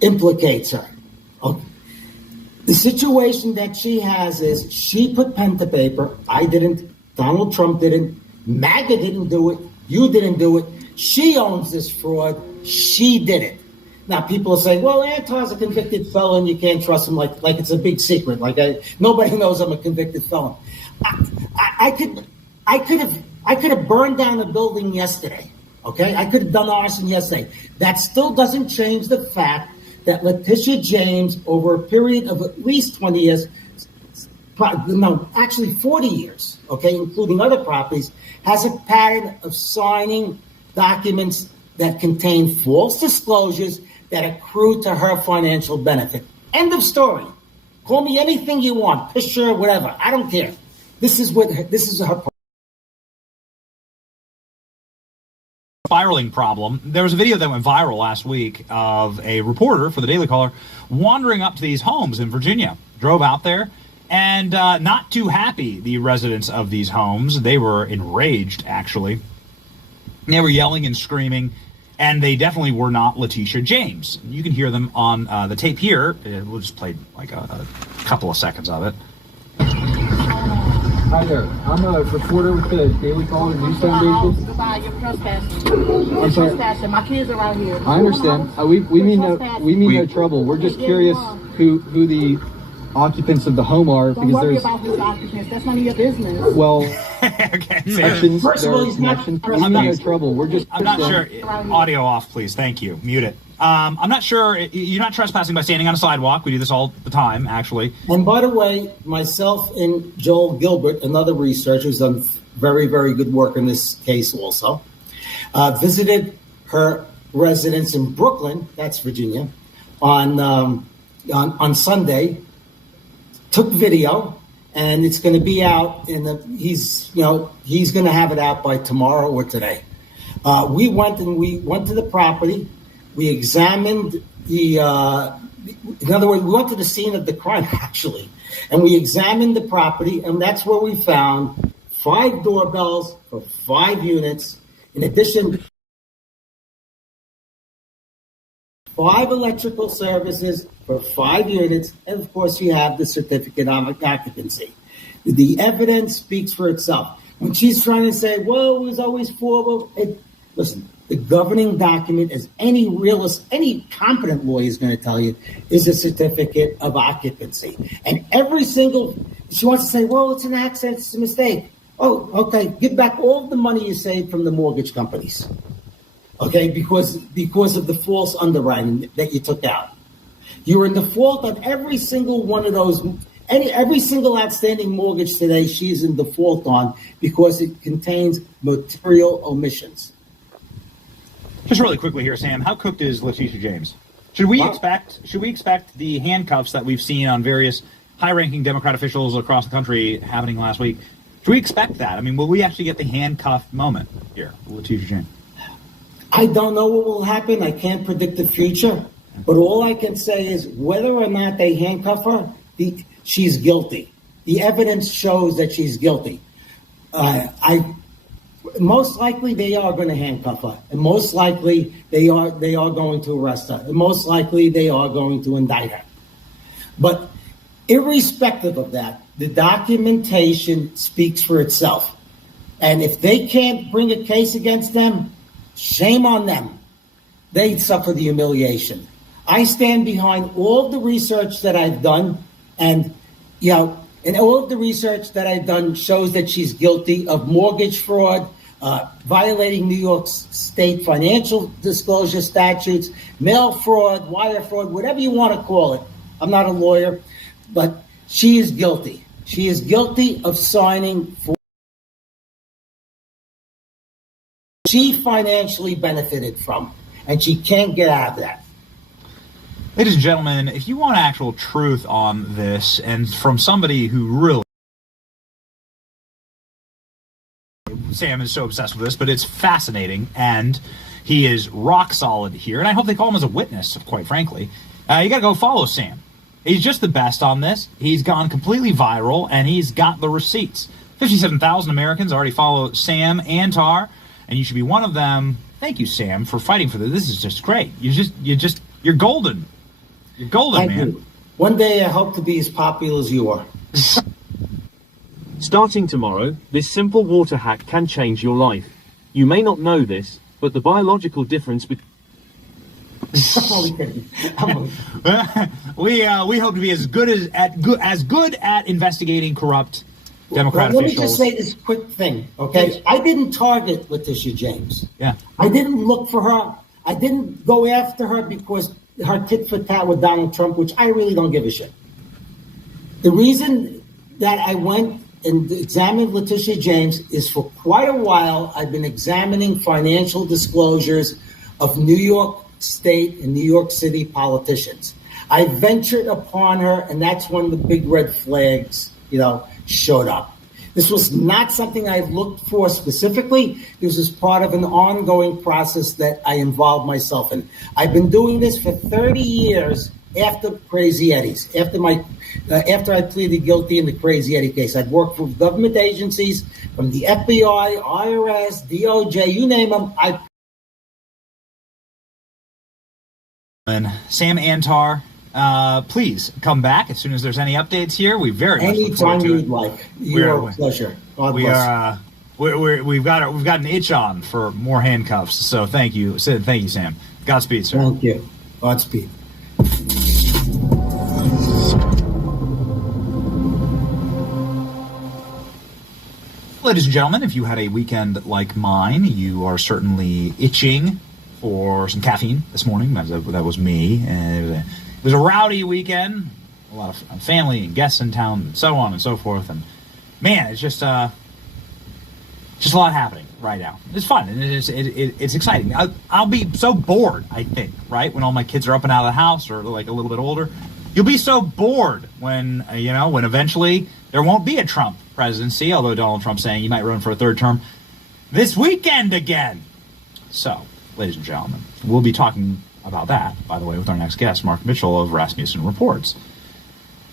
implicates her. Okay. The situation that she has is she put pen to paper. I didn't. Donald Trump didn't. MAGA didn't do it. You didn't do it. She owns this fraud. She did it. Now, people are saying, well, Antar's a convicted felon. You can't trust him like it's a big secret. Nobody knows I'm a convicted felon. I could have burned down a building yesterday. Okay? I could have done arson yesterday. That still doesn't change the fact that Letitia James, over a period of at least 20 years, actually 40 years, okay, including other properties, has a pattern of signing documents that contain false disclosures that accrue to her financial benefit. End of story. Call me anything you want, picture, whatever. I don't care. This is her. Spiraling problem. There was a video that went viral last week of a reporter for the Daily Caller wandering up to these homes in Virginia. Drove out there, and not too happy, the residents of these homes. They were enraged, actually. They were yelling and screaming, and they definitely were not Letitia James. You can hear them on the tape here. We'll just play like a couple of seconds of it. Hi there. I'm a reporter with the Daily Caller News Foundation. Goodbye, you're trespassing. I'm sorry. Trespassing. My kids are right here. I understand. We mean no trouble. We're just curious who the occupants of the home are, Don't because worry there's about these occupants. That's none of your business. well Okay, connections. First of all, There's he's not- connections. We mean no trouble. We're just I'm not sure. Audio off, please. Thank you. Mute it. I'm not sure. You're not trespassing by standing on a sidewalk. We do this all the time, actually. And by the way, myself and Joel Gilbert, another researcher who's done very, very good work in this case also, visited her residence in Brooklyn, that's Virginia, on Sunday, took video, and it's going to be out he's going to have it out by tomorrow or today. We went to the property. We examined in other words, we went to the scene of the crime, actually, and we examined the property, and that's where we found 5 doorbells for 5 units. In addition, 5 electrical services for 5 units, and of course, you have the certificate of occupancy. The evidence speaks for itself. When she's trying to say, well, it was always 4, listen, the governing document, as any competent lawyer is going to tell you, is a certificate of occupancy. And she wants to say, well, it's an accident, it's a mistake. Oh, okay, give back all the money you saved from the mortgage companies. Okay, because of the false underwriting that you took out. You were in default on every single one of those, every single outstanding mortgage today she's in default on because it contains material omissions. Just really quickly here, Sam, how cooked is Letitia James? Should we expect the handcuffs that we've seen on various high-ranking Democrat officials across the country happening last week? Should we expect that? I mean, will we actually get the handcuffed moment here, Letitia James? I don't know what will happen. I can't predict the future. But all I can say is whether or not they handcuff her, she's guilty. The evidence shows that she's guilty. Most likely they are going to handcuff her, and most likely they are going to arrest her, and most likely they are going to indict her. But irrespective of that, the documentation speaks for itself. And if they can't bring a case against them, shame on them. They suffer the humiliation. I stand behind all of the research that I've done, and all of the research that I've done shows that she's guilty of mortgage fraud, violating New York State financial disclosure statutes, mail fraud, wire fraud, whatever you want to call it. I'm not a lawyer, but she is guilty. She is guilty of signing for. She financially benefited from, and she can't get out of that. Ladies and gentlemen, if you want actual truth on this, and from somebody who really, Sam is so obsessed with this, but it's fascinating, and he is rock solid here, and I hope they call him as a witness, quite frankly. You gotta go follow Sam. He's just the best on this. He's gone completely viral, and he's got the receipts. 57,000 Americans already follow Sam Antar, and you should be one of them. Thank you, Sam, for fighting for this. This is just great. You're golden. You're golden, Thank man. you. One day I hope to be as popular as you are. Starting tomorrow, this simple water hack can change your life. You may not know this, but the biological difference between... we hope to be as good at investigating corrupt Democrat let me officials. just say this quick thing, okay? I didn't target Letitia James. Yeah. I didn't look for her. I didn't go after her because her tit for tat with Donald Trump, which I really don't give a shit. The reason that I went and examined Letitia James is for quite a while I've been examining financial disclosures of New York State and New York City politicians. I ventured upon her, and that's when the big red flags, showed up. This was not something I looked for specifically. This was part of an ongoing process that I involved myself in. I've been doing this for 30 years after Crazy Eddie's, after I pleaded guilty in the Crazy Eddie case. I've worked for government agencies, from the FBI, IRS, DOJ, you name them. Sam Antar, please come back as soon as there's any updates here. We very much look forward anytime to it. you'd like. Your pleasure. God bless. We've got an itch on for more handcuffs. So thank you, Sid. Thank you, Sam. Godspeed, sir. Thank you. Godspeed. Ladies and gentlemen, if you had a weekend like mine, you are certainly itching for some caffeine this morning. That was me. And it was a rowdy weekend. A lot of family and guests in town, and so on and so forth. And man, it's just a lot happening right now. It's fun and it's exciting. I'll be so bored, I think, right, when all my kids are up and out of the house or like a little bit older. You'll be so bored when when eventually there won't be a Trump presidency. Although Donald Trump's saying he might run for a third term this weekend again. So, ladies and gentlemen, we'll be talking about that, by the way, with our next guest, Mark Mitchell of Rasmussen Reports.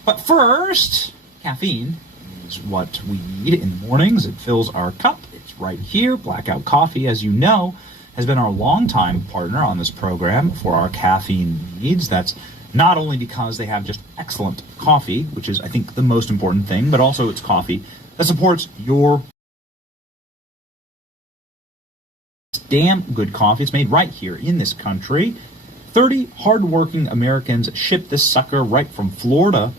But first, caffeine is what we need in the mornings. It fills our cup. It's right here. Blackout Coffee, as you know, has been our longtime partner on this program for our caffeine needs. That's not only because they have just excellent coffee, which is, I think, the most important thing, but also it's coffee that supports your damn good coffee. It's made right here in this country. 30 hardworking Americans ship this sucker right from Florida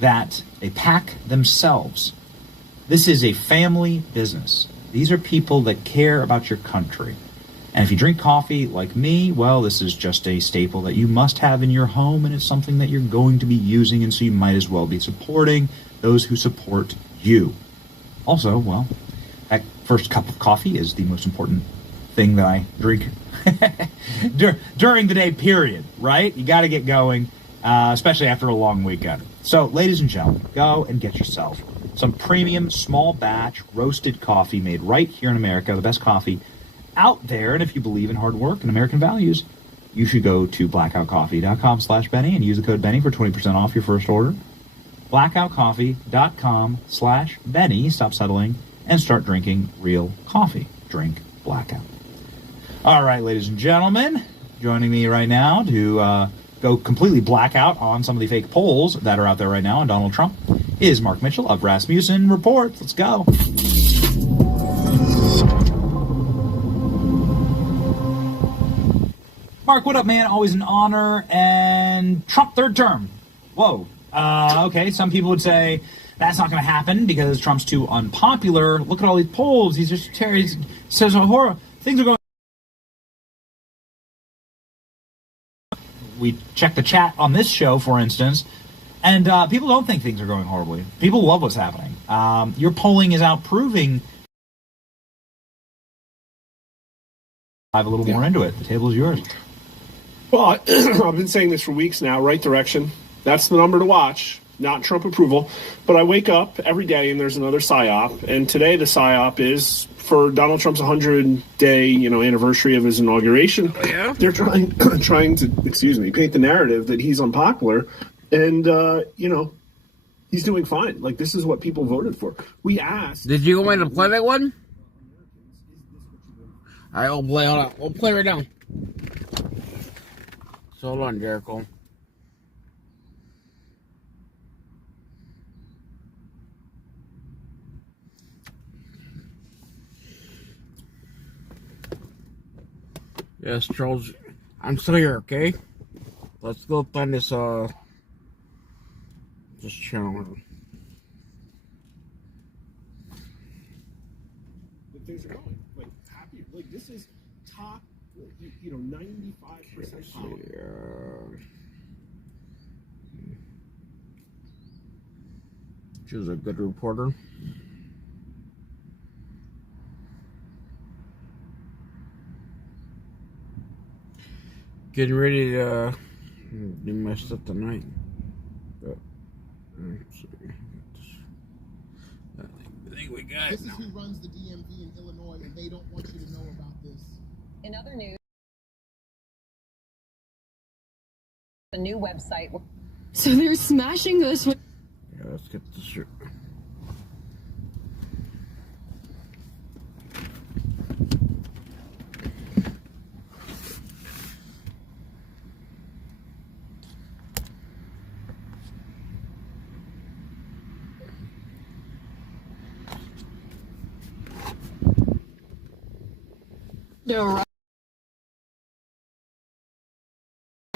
that they pack themselves. This is a family business. These are people that care about your country. And if you drink coffee like me, well, this is just a staple that you must have in your home, and it's something that you're going to be using, and so you might as well be supporting those who support you. Also, well, that first cup of coffee is the most important thing that I drink during the day, period, right? You got to get going, especially after a long weekend. So, ladies and gentlemen, go and get yourself some premium, small batch, roasted coffee made right here in America, the best coffee out there. And if you believe in hard work and American values, you should go to blackoutcoffee.com/Benny and use the code Benny for 20% off your first order. blackoutcoffee.com/Benny. Stop settling and start drinking real coffee. Drink Blackout. All right, ladies and gentlemen, joining me right now to go completely blackout on some of the fake polls that are out there right now on Donald Trump is Mark Mitchell of Rasmussen Reports. Let's go. Mark, what up, man? Always an honor. And Trump third term. Whoa. Okay, some people would say that's not going to happen because Trump's too unpopular. Look at all these polls. He's just says a horror. Things are going. We check the chat on this show, for instance, and people don't think things are going horribly. People love what's happening. Your polling is out proving. Dive a little more into it. The table is yours. Well, I've been saying this for weeks now. Right direction. That's the number to watch. Not Trump approval. But I wake up every day and there's another psyop. And today the psyop is for Donald Trump's 100-day, anniversary of his inauguration. Oh, yeah? They're trying to, paint the narrative that he's unpopular. And, he's doing fine. Like, this is what people voted for. We asked. Did you want me to play that one? All right, hold on. We'll play right now. So hold on, Jericho. Yes, Charles, I'm still here, okay? Let's go find this channel. Things are going like happy. Like this is top, 95% power. She was a good reporter. Getting ready to do my stuff tonight. But, let's see. I think we got This it is now. who runs the DMV in Illinois, and they don't want you to know about this. In other news, a new website. So they're smashing this with. Yeah, let's get this shirt. No.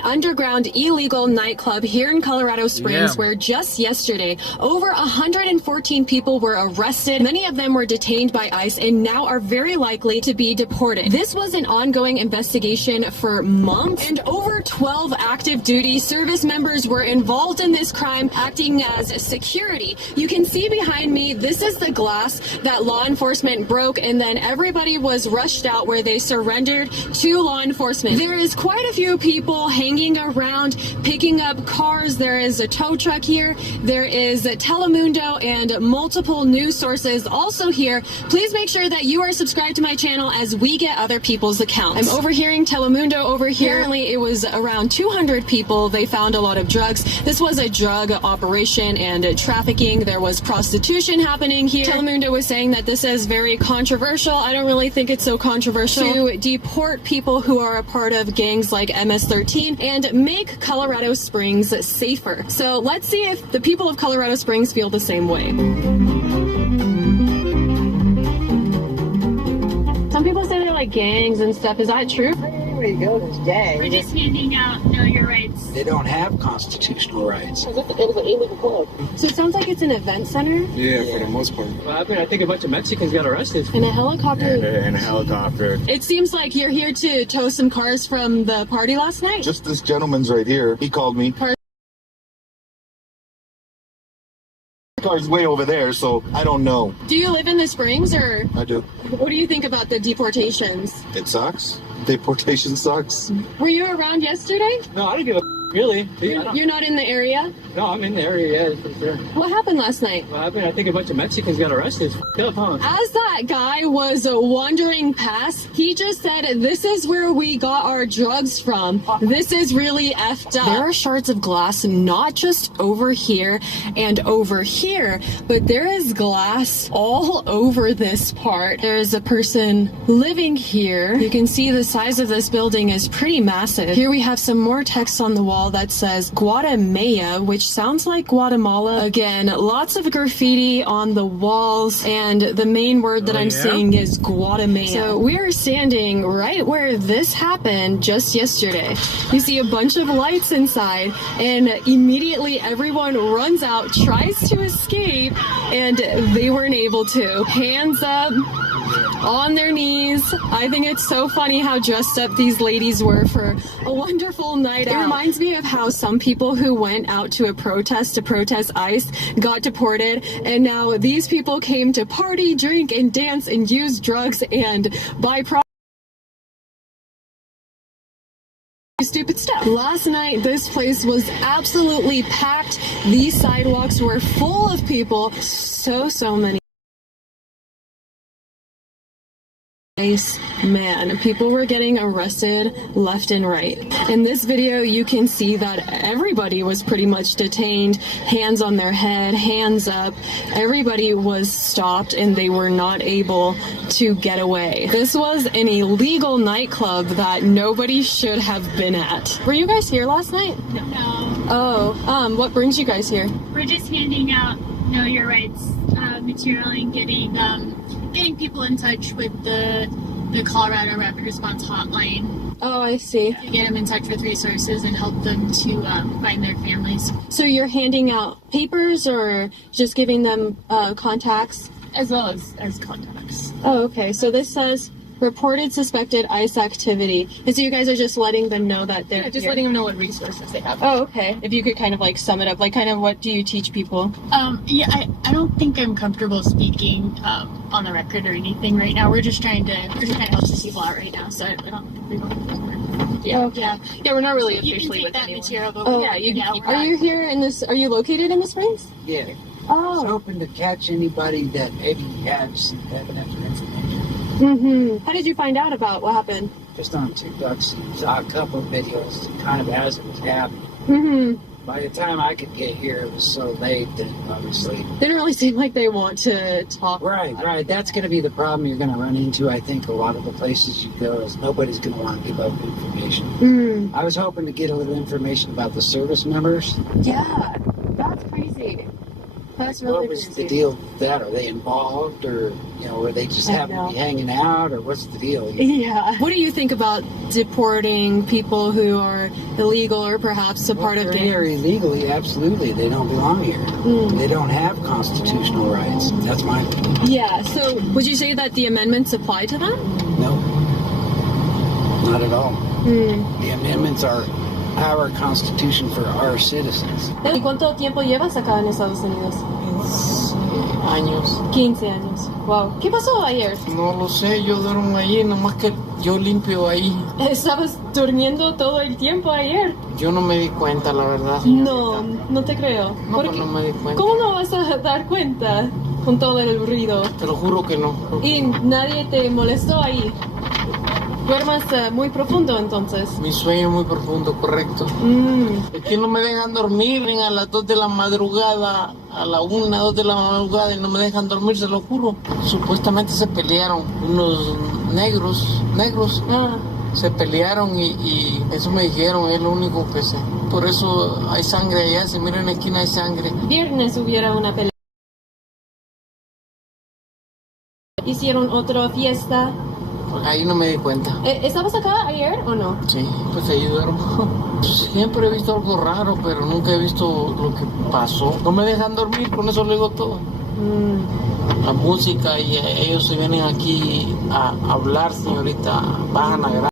Underground illegal nightclub here in Colorado Springs, where just yesterday over 114 people were arrested. Many of them were detained by ICE and now are very likely to be deported. This was an ongoing investigation for months, and over 12 active duty service members were involved in this crime, acting as security. You can see behind me, this is the glass that law enforcement broke, and then everybody was rushed out where they surrendered to law enforcement. There is quite a few people hanging around, picking up cars. There is a tow truck here. There is Telemundo and multiple news sources also here. Please make sure that you are subscribed to my channel as we get other people's accounts. I'm overhearing Telemundo over here. Apparently it was around 200 people. They found a lot of drugs. This was a drug operation and trafficking. There was prostitution happening here. Telemundo was saying that this is very controversial. I don't really think it's so controversial to deport people who are a part of gangs like MS-13 and make Colorado Springs safer. So let's see if the people of Colorado Springs feel the same way. Some people say they're like gangs and stuff. Is that true? Where you go, there's gangs. We're just handing out know your rights. They don't have constitutional rights. It was an illegal club. So it sounds like it's an event center? Yeah, for the most part. Well, I think a bunch of Mexicans got arrested. In a helicopter? In a helicopter. It seems like you're here to tow some cars from the party last night? Just this gentleman's right here. He called me. Car's way over there, so I don't know. Do you live in the Springs, or? I do. What do you think about the deportations? It sucks. Deportation sucks. Were you around yesterday? No, I don't give a really. You're not in the area? No, I'm in the area, yeah, for sure. What happened last night? Well, I think a bunch of Mexicans got arrested. Up, huh? As that guy was wandering past, he just said, this is where we got our drugs from. This is really effed up. There are shards of glass not just over here and over here, but there is glass all over this part. There is a person living here. You can see the size of this building is pretty massive. Here we have some more text on the wall. wall that says Guatemala, which sounds like Guatemala. Again, lots of graffiti on the walls, and the main word that I'm seeing is Guatemala. So we are standing right where this happened just yesterday. You see a bunch of lights inside, and immediately everyone runs out, tries to escape, and they weren't able to. Hands up, on their knees. I think it's so funny how dressed up these ladies were for a wonderful night out. It reminds me of how some people who went out to protest ICE got deported, and now these people came to party, drink, and dance and use drugs and buy products. Stupid stuff. Last night, this place was absolutely packed. These sidewalks were full of people. So many. Man, people were getting arrested left and right. In this video, you can see that everybody was pretty much detained, hands on their head, hands up. Everybody was stopped and they were not able to get away. This was an illegal nightclub that nobody should have been at. Were you guys here last night? No. Oh, what brings you guys here? We're just handing out Know Your Rights material and getting people in touch with the Colorado Rapid Response Hotline. Oh, I see. To get them in touch with resources and help them to find their families. So you're handing out papers or just giving them contacts? As well as contacts. Oh, okay. So this says reported suspected ICE activity. And so you guys are just letting them know that they're just letting them know what resources they have. Oh, okay. If you could kind of like sum it up, like kind of what do you teach people? I don't think I'm comfortable speaking on the record or anything right now. We're just trying to help some people out right now, so I don't think we're going to. Yeah, we're not really officially with that anyone. material, but you can keep. Are you here in this? Are you located in the Springs? Yeah. Oh. I was hoping to catch anybody that maybe had some evidence or information. Mm-hmm. How did you find out about what happened? Just on TikTok, saw a couple of videos, kind of as it was happening. Mm-hmm. By the time I could get here, it was so late that obviously didn't really seem like they want to talk. Right. That's going to be the problem you're going to run into. I think a lot of the places you go is nobody's going to want to give up information. Mm. I was hoping to get a little information about the service members. Yeah, that's crazy. That's really what was the deal with that? Are they involved, or were they just happen to be hanging out, or what's the deal? Yeah. What do you think about deporting people who are illegal or perhaps a part of they are illegally? Absolutely, they don't belong here. They don't have constitutional rights. That's my opinion. Yeah. So, would you say that the amendments apply to them? No, not at all. The amendments are our constitution for our citizens. ¿Y cuánto tiempo llevas acá en Estados Unidos? 15 años. 15 años. Wow. ¿Qué pasó ayer? No lo sé, yo duermo ahí, nomás que yo limpio ahí. ¿Estabas durmiendo todo el tiempo ayer? Yo no me di cuenta, la verdad. No te creo. No, pues no me di cuenta. ¿Cómo no vas a dar cuenta con todo el ruido? Te lo juro que no. ¿Y nadie te molestó ahí? ¿Duermas muy profundo entonces? Mi sueño es muy profundo, correcto. Es que no me dejan dormir a las 2 de la madrugada, a la 1, 2 de la madrugada, y no me dejan dormir, se lo juro. Supuestamente se pelearon unos negros. Se pelearon y eso me dijeron, es lo único que sé. Por eso hay sangre allá, si miran en la esquina hay sangre. Viernes hubiera una pelea. ¿Hicieron otra fiesta? Ahí no me di cuenta. ¿Estabas acá ayer o no? Sí, pues ahí duermo. Siempre he visto algo raro, pero nunca he visto lo que pasó. No me dejan dormir, con eso le digo todo. La música y ellos se vienen aquí a hablar, señorita, bajan a grabar.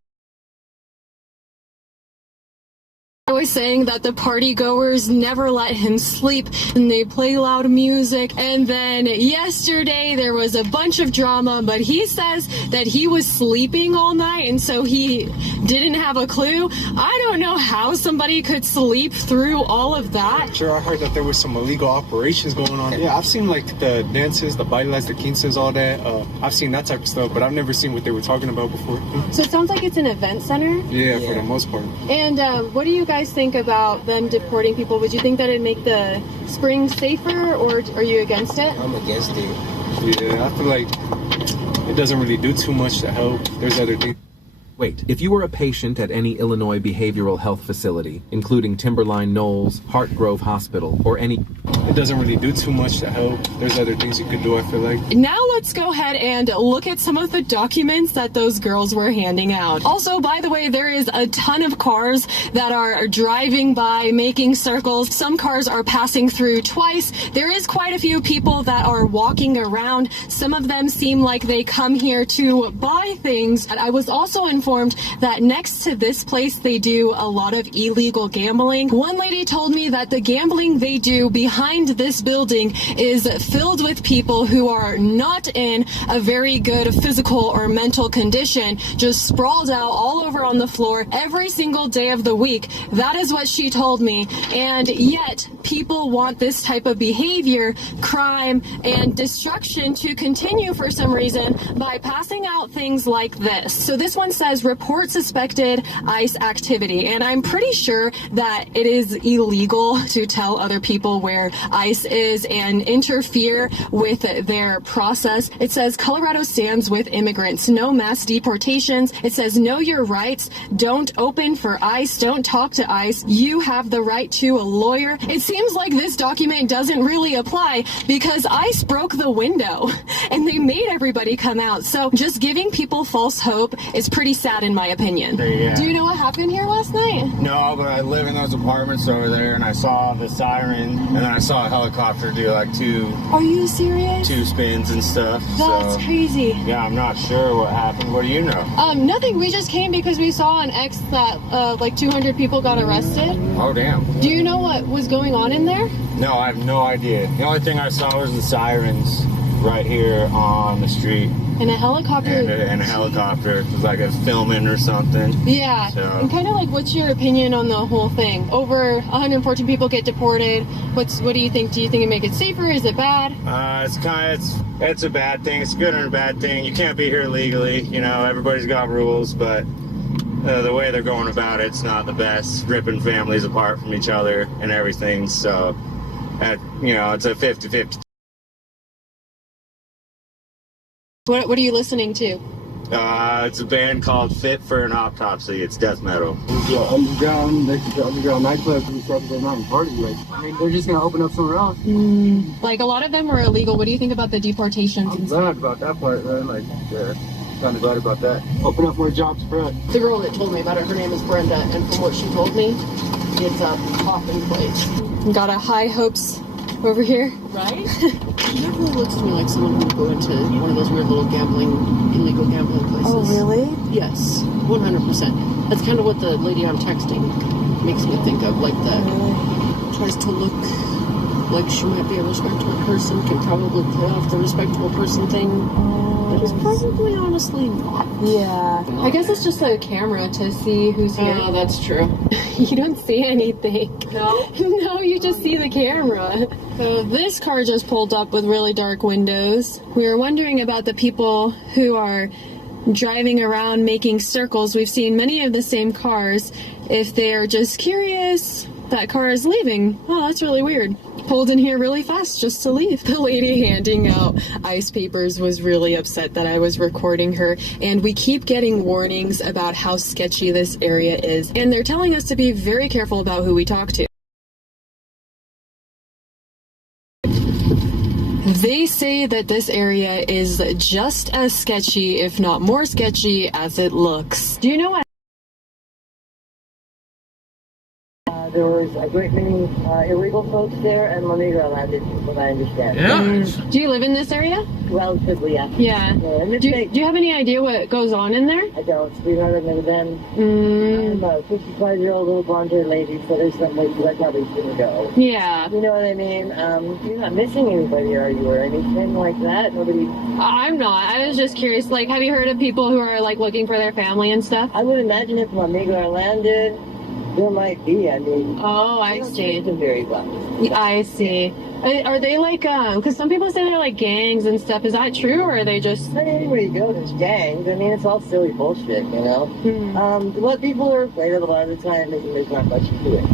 I was saying that the party goers never let him sleep and they play loud music, and then yesterday there was a bunch of drama, but he says that he was sleeping all night and so he didn't have a clue. I don't know how somebody could sleep through all of that. Sure, I heard that there was some illegal operations going on. Yeah, I've seen like the dances, the bailas, the quinces, all that. I've seen that type of stuff, but I've never seen what they were talking about before. So it sounds like it's an event center? Yeah, for the most part. And what do you guys think about them deporting people? Would you think that it'd make the Springs safer, or are you against it? I'm against it. Yeah, I feel like it doesn't really do too much to help. There's other things. Wait, if you were a patient at any Illinois behavioral health facility, including Timberline Knolls, Hart Grove Hospital, or any... It doesn't really do too much to help. There's other things you could do, I feel like. Now let's go ahead and look at some of the documents that those girls were handing out. Also, by the way, there is a ton of cars that are driving by, making circles. Some cars are passing through twice. There is quite a few people that are walking around. Some of them seem like they come here to buy things. I was also informed that next to this place, they do a lot of illegal gambling. One lady told me that the gambling they do behind this building is filled with people who are not in a very good physical or mental condition, just sprawled out all over on the floor every single day of the week. That is what she told me. And yet people want this type of behavior, crime, and destruction to continue for some reason by passing out things like this. So this one says report suspected ICE activity, and I'm pretty sure that it is illegal to tell other people where ICE is and interfere with their process. It says Colorado stands with immigrants, no mass deportations. It says know your rights, don't open for ICE, don't talk to ICE, you have the right to a lawyer. It seems like this document doesn't really apply because ICE broke the window and they made everybody come out. So just giving people false hope is pretty sad in my opinion. Yeah. Do you know what happened here last night? No, but I live in those apartments over there, and I saw the siren, and then I saw a helicopter do like two spins and stuff. That's crazy. Yeah, I'm not sure what happened. What do you know? Nothing. We just came because we saw on X that like 200 people got arrested. Oh, damn. Do you know what was going on in there? No, I have no idea. The only thing I saw was the sirens right here on the street. And a helicopter. And a helicopter. It was like a filming or something. Yeah. So. And kind of like, what's your opinion on the whole thing? Over 114 people get deported. What do you think? Do you think it make it safer? Is it bad? It's a bad thing. It's a good and a bad thing. You can't be here legally. You know, everybody's got rules, but the way they're going about it's not the best. Ripping families apart from each other and everything. So, you know, it's a 50-50. What are you listening to? It's a band called Fit for an Autopsy. It's death metal. Underground nightclubs and stuff, they're not in party. Like, I mean, they're just gonna open up somewhere else. Like a lot of them are illegal. What do you think about the deportations? I'm glad about that part, man. Like, yeah, kind of glad about that. Open up more jobs for us. The girl that told me about it, her name is Brenda, and from what she told me, it's a popping place. Got a high hopes over here. Right? She definitely looks to me like someone who would go into one of those weird little illegal gambling places. Oh, really? Yes, 100%. That's kind of what the lady I'm texting makes me think of, like that. Tries to look like she might be a respectable person, can probably pull off the respectable person thing. But it's probably honestly not. Yeah. I guess it's just a camera to see who's here. Oh, that's true. You don't see anything. No? No, you just see the camera. So this car just pulled up with really dark windows. We were wondering about the people who are driving around making circles. We've seen many of the same cars. If they're just curious, that car is leaving. Oh, that's really weird. Pulled in here really fast just to leave. The lady handing out ICE papers was really upset that I was recording her, and we keep getting warnings about how sketchy this area is, and they're telling us to be very careful about who we talk to. They say that this area is just as sketchy, if not more sketchy, as it looks. Do you know what? There was a great many illegal folks there, and Monegro landed, from what I understand. Yeah. Do you live in this area? Relatively, yeah. Yeah. Do you have any idea what goes on in there? I don't. Sweetheart, I've never been. I'm a 55-year-old little blonde-haired lady, so there's some places I probably shouldn't go. Yeah. You know what I mean? You're not missing anybody, are you, or anything like that? Nobody... I'm not. I was just curious, like, have you heard of people who are, like, looking for their family and stuff? I would imagine if Monegro landed... There might be, I mean... Oh, I see. Very well. I see. Are they like, because some people say they're like gangs and stuff. Is that true, or are they just... Anywhere you go, there's gangs. I mean, it's all silly bullshit, you know? What people are afraid of a lot of the time is there's not much to it.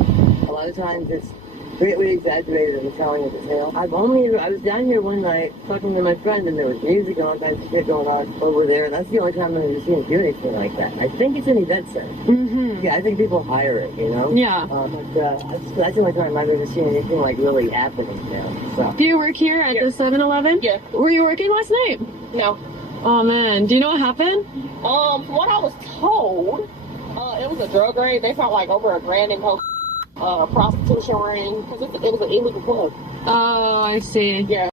A lot of times it's greatly exaggerated in the telling of the tale. I was down here one night talking to my friend, and there was music and all kinds of shit going on over there. That's the only time I've ever seen it do anything like that. I think it's an event center. Mm-hmm. Yeah, I think people hire it, you know? Yeah. That's the only time I've ever seen anything like really happening now. So. Do you work here at the 7-Eleven? Yeah. Were you working last night? No. Oh man, do you know what happened? From what I was told, it was a drug raid. They found like over $1,000 in prostitution ring because it was an illegal club. Oh, I see. Yeah.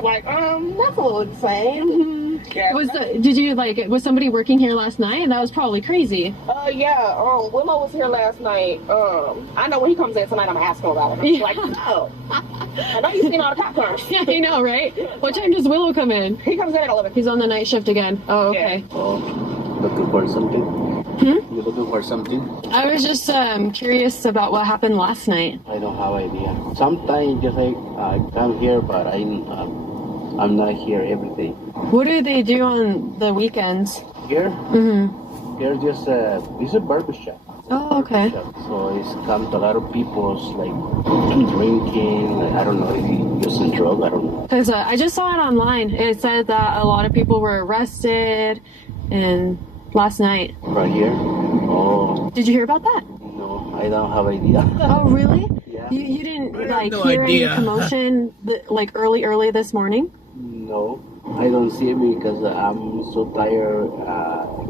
Like, that's a little insane. Yeah. Was somebody working here last night? That was probably crazy. Yeah. Willow was here last night. I know when he comes in tonight, I'm gonna ask him about it. I'm like, no. I know you've seen all the cop cars. Yeah, I know, right? What time does Willow come in? He comes in at 11. He's on the night shift again. Oh, okay. Yeah. Looking for something? You looking for something? I was just curious about what happened last night. I don't have idea. Sometimes just I come here, but I'm not here every day. What do they do on the weekends? Here? Mm-hmm. Here's just it's a barber shop. Oh, okay. So it's come to a lot of people's like drinking. Like, I don't know if you using drugs. I don't know. Because I just saw it online. It said that a lot of people were arrested and last night. Right here? Oh. Did you hear about that? No, I don't have idea. Oh, really? Yeah. You didn't no hear idea. any commotion early this morning? No, I don't see it because I'm so tired.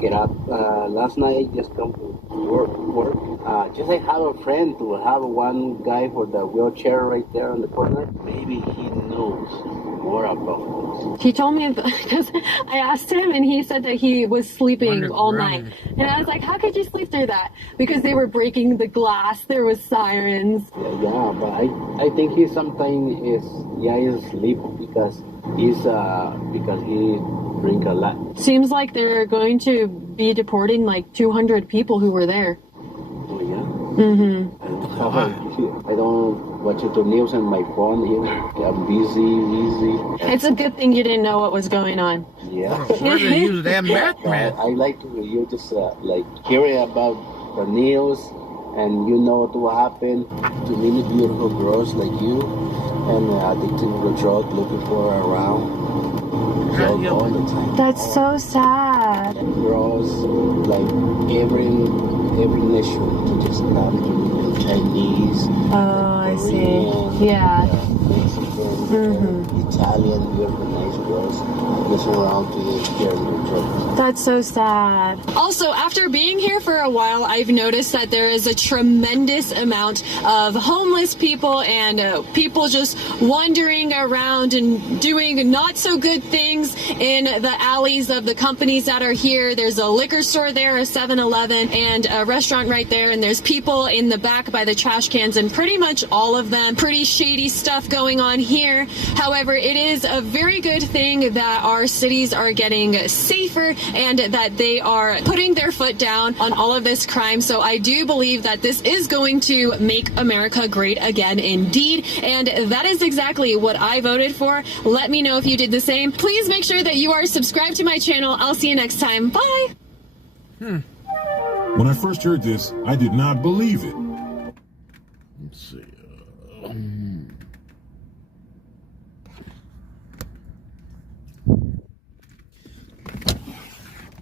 Get up last night. I just come to work. Just I have a friend to have one guy for the wheelchair right there on the corner. Maybe he knows more about this. He told me because I asked him and he said that he was sleeping all night. And I was like, how could you sleep through that? Because they were breaking the glass. There was sirens. Yeah, but I think he sometimes is sleep because he drink a lot. Seems like they're going to be deporting like 200 people who were there. Oh yeah. Mm-hmm. I don't watch the news on my phone here. I'm busy. It's a good thing you didn't know what was going on. Yeah. Where they use that math, man? I like to you just like hearing about the news and you know what will happen to many beautiful girls like you and addicted to the drug looking for around. Drug all the time. That's so sad. Girls like every nation to just come to Chinese. Oh, I see. Yeah. Mexican, Italian, beautiful, nice girls listen around to hear their drugs. That's so sad. Also, after being here for a while, I've noticed that there is a tremendous amount of homeless people and people just wandering around and doing not so good things in the alleys of the companies that are here. There's a liquor store there, a 7-Eleven, and a restaurant right there, and there's people in the back by the trash cans, and pretty much all of them. Pretty shady stuff going on here. However, it is a very good thing that our cities are getting safer and that they are putting their foot down on all of this crime. So I do believe that this is going to make America great again indeed. And that is exactly what I voted for. Let me know if you did the same. Please make sure that you are subscribed to my channel. I'll see you next time. Bye. When I first heard this, I did not believe it. Let's see.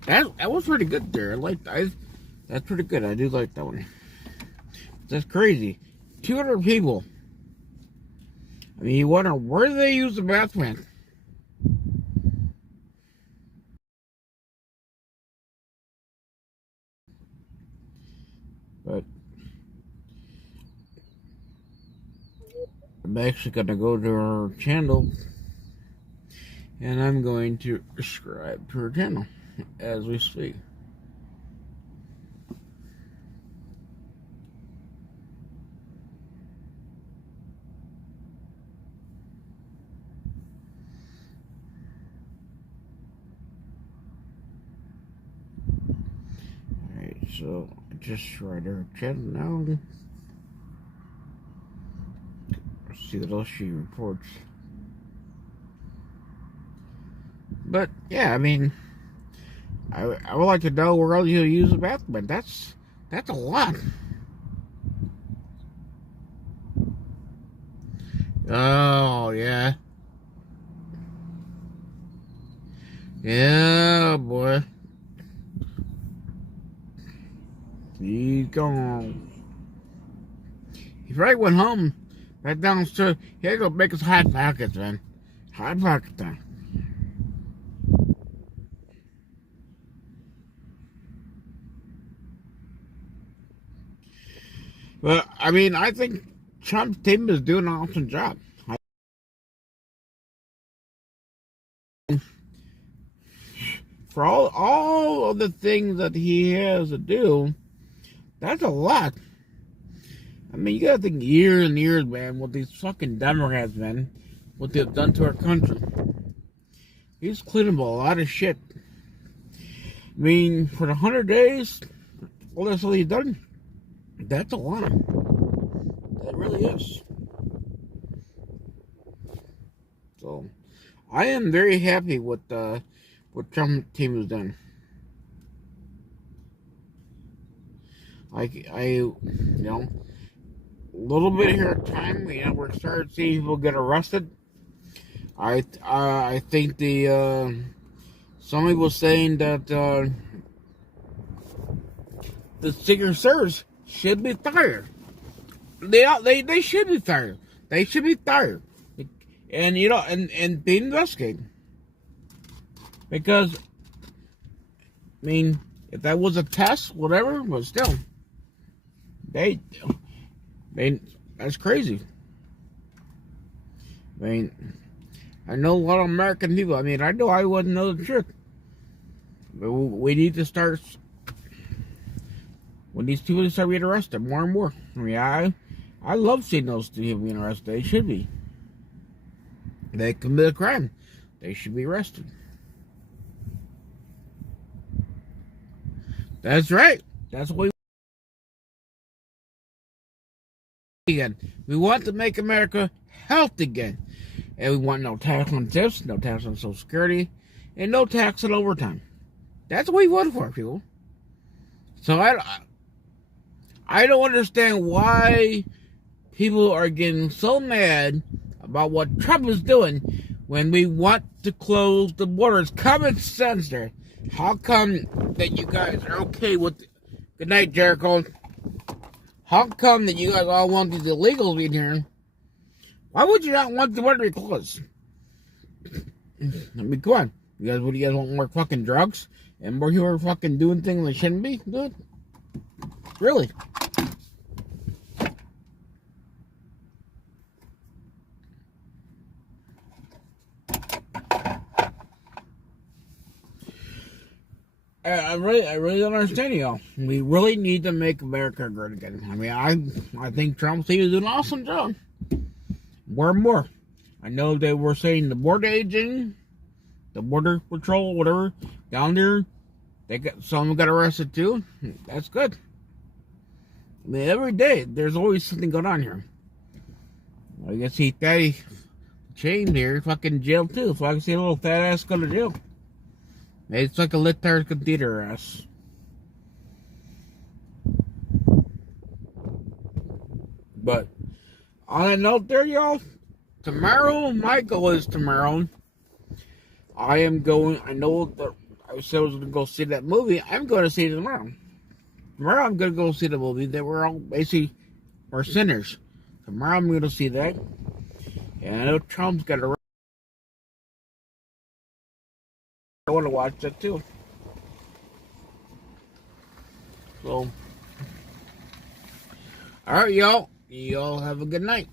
That was pretty good there. That's pretty good. I do like that one. That's crazy. 200 people. I mean, you wonder where do they use the bathroom? But I'm actually gonna go to her channel and I'm going to subscribe to her channel as we speak. Alright, so I just tried her channel now. Let's see what else she reports. But yeah, I mean, I would like to know where else you use the bathroom. That's a lot. Oh, yeah. Yeah, boy. He's gone. He probably went home right downstairs. He had to go make his hot pockets, man. Hot pocket time. But, I mean, I think Trump's team is doing an awesome job. For all of the things that he has to do, that's a lot. I mean, you gotta think years and years, man, with these fucking Democrats, man, what they've done to our country. He's cleaned up a lot of shit. I mean, for the 100 days, all that's all he's done, that's a lot. That really is. So, I am very happy with what Trump team has done. You know, a little bit here at time, you know, we're starting to see people get arrested. I think somebody was saying that the Secret Service should be fired. They should be fired. They should be fired, and you know, and be investigated. Because, I mean, if that was a test, whatever, but still, that's crazy. I mean, I know a lot of American people. I mean, I know I wouldn't know the truth. But we need to start, when these people start being arrested more and more. I mean, I love seeing those people being arrested. They should be. They commit a crime. They should be arrested. That's right. That's what again. We want to make America healthy again. And we want no tax on tips, no tax on Social Security, and no tax on overtime. That's what we voted for, people. So I don't understand why people are getting so mad about what Trump is doing when we want to close the borders. Common sense there. How come that you guys are okay with... Good night, Jericho. How come that you guys all want these illegals in here? Why would you not want the border to be closed? I mean, come on. What do you guys want more fucking drugs? And more people are fucking doing things they shouldn't be doing? Really? I really don't understand y'all. We really need to make America great again. I mean, I think Trump's team is doing an awesome job. More and more. I know they were saying the border agent, the border patrol, whatever, down there, some got arrested too. That's good. I mean, every day there's always something going on here. I guess he Fatty chained here, fucking jail too. If I can see a little fat ass go to jail. It's like a lit tire theater ass. But on that note there, y'all, tomorrow, my goal is tomorrow. I know that I said I was going to go see that movie. I'm going to see it tomorrow. Tomorrow I'm going to go see the movie that we're all basically, we're sinners. Tomorrow I'm going to see that. And I know Trump's got a... I want to watch that too. So, alright, y'all. Y'all have a good night.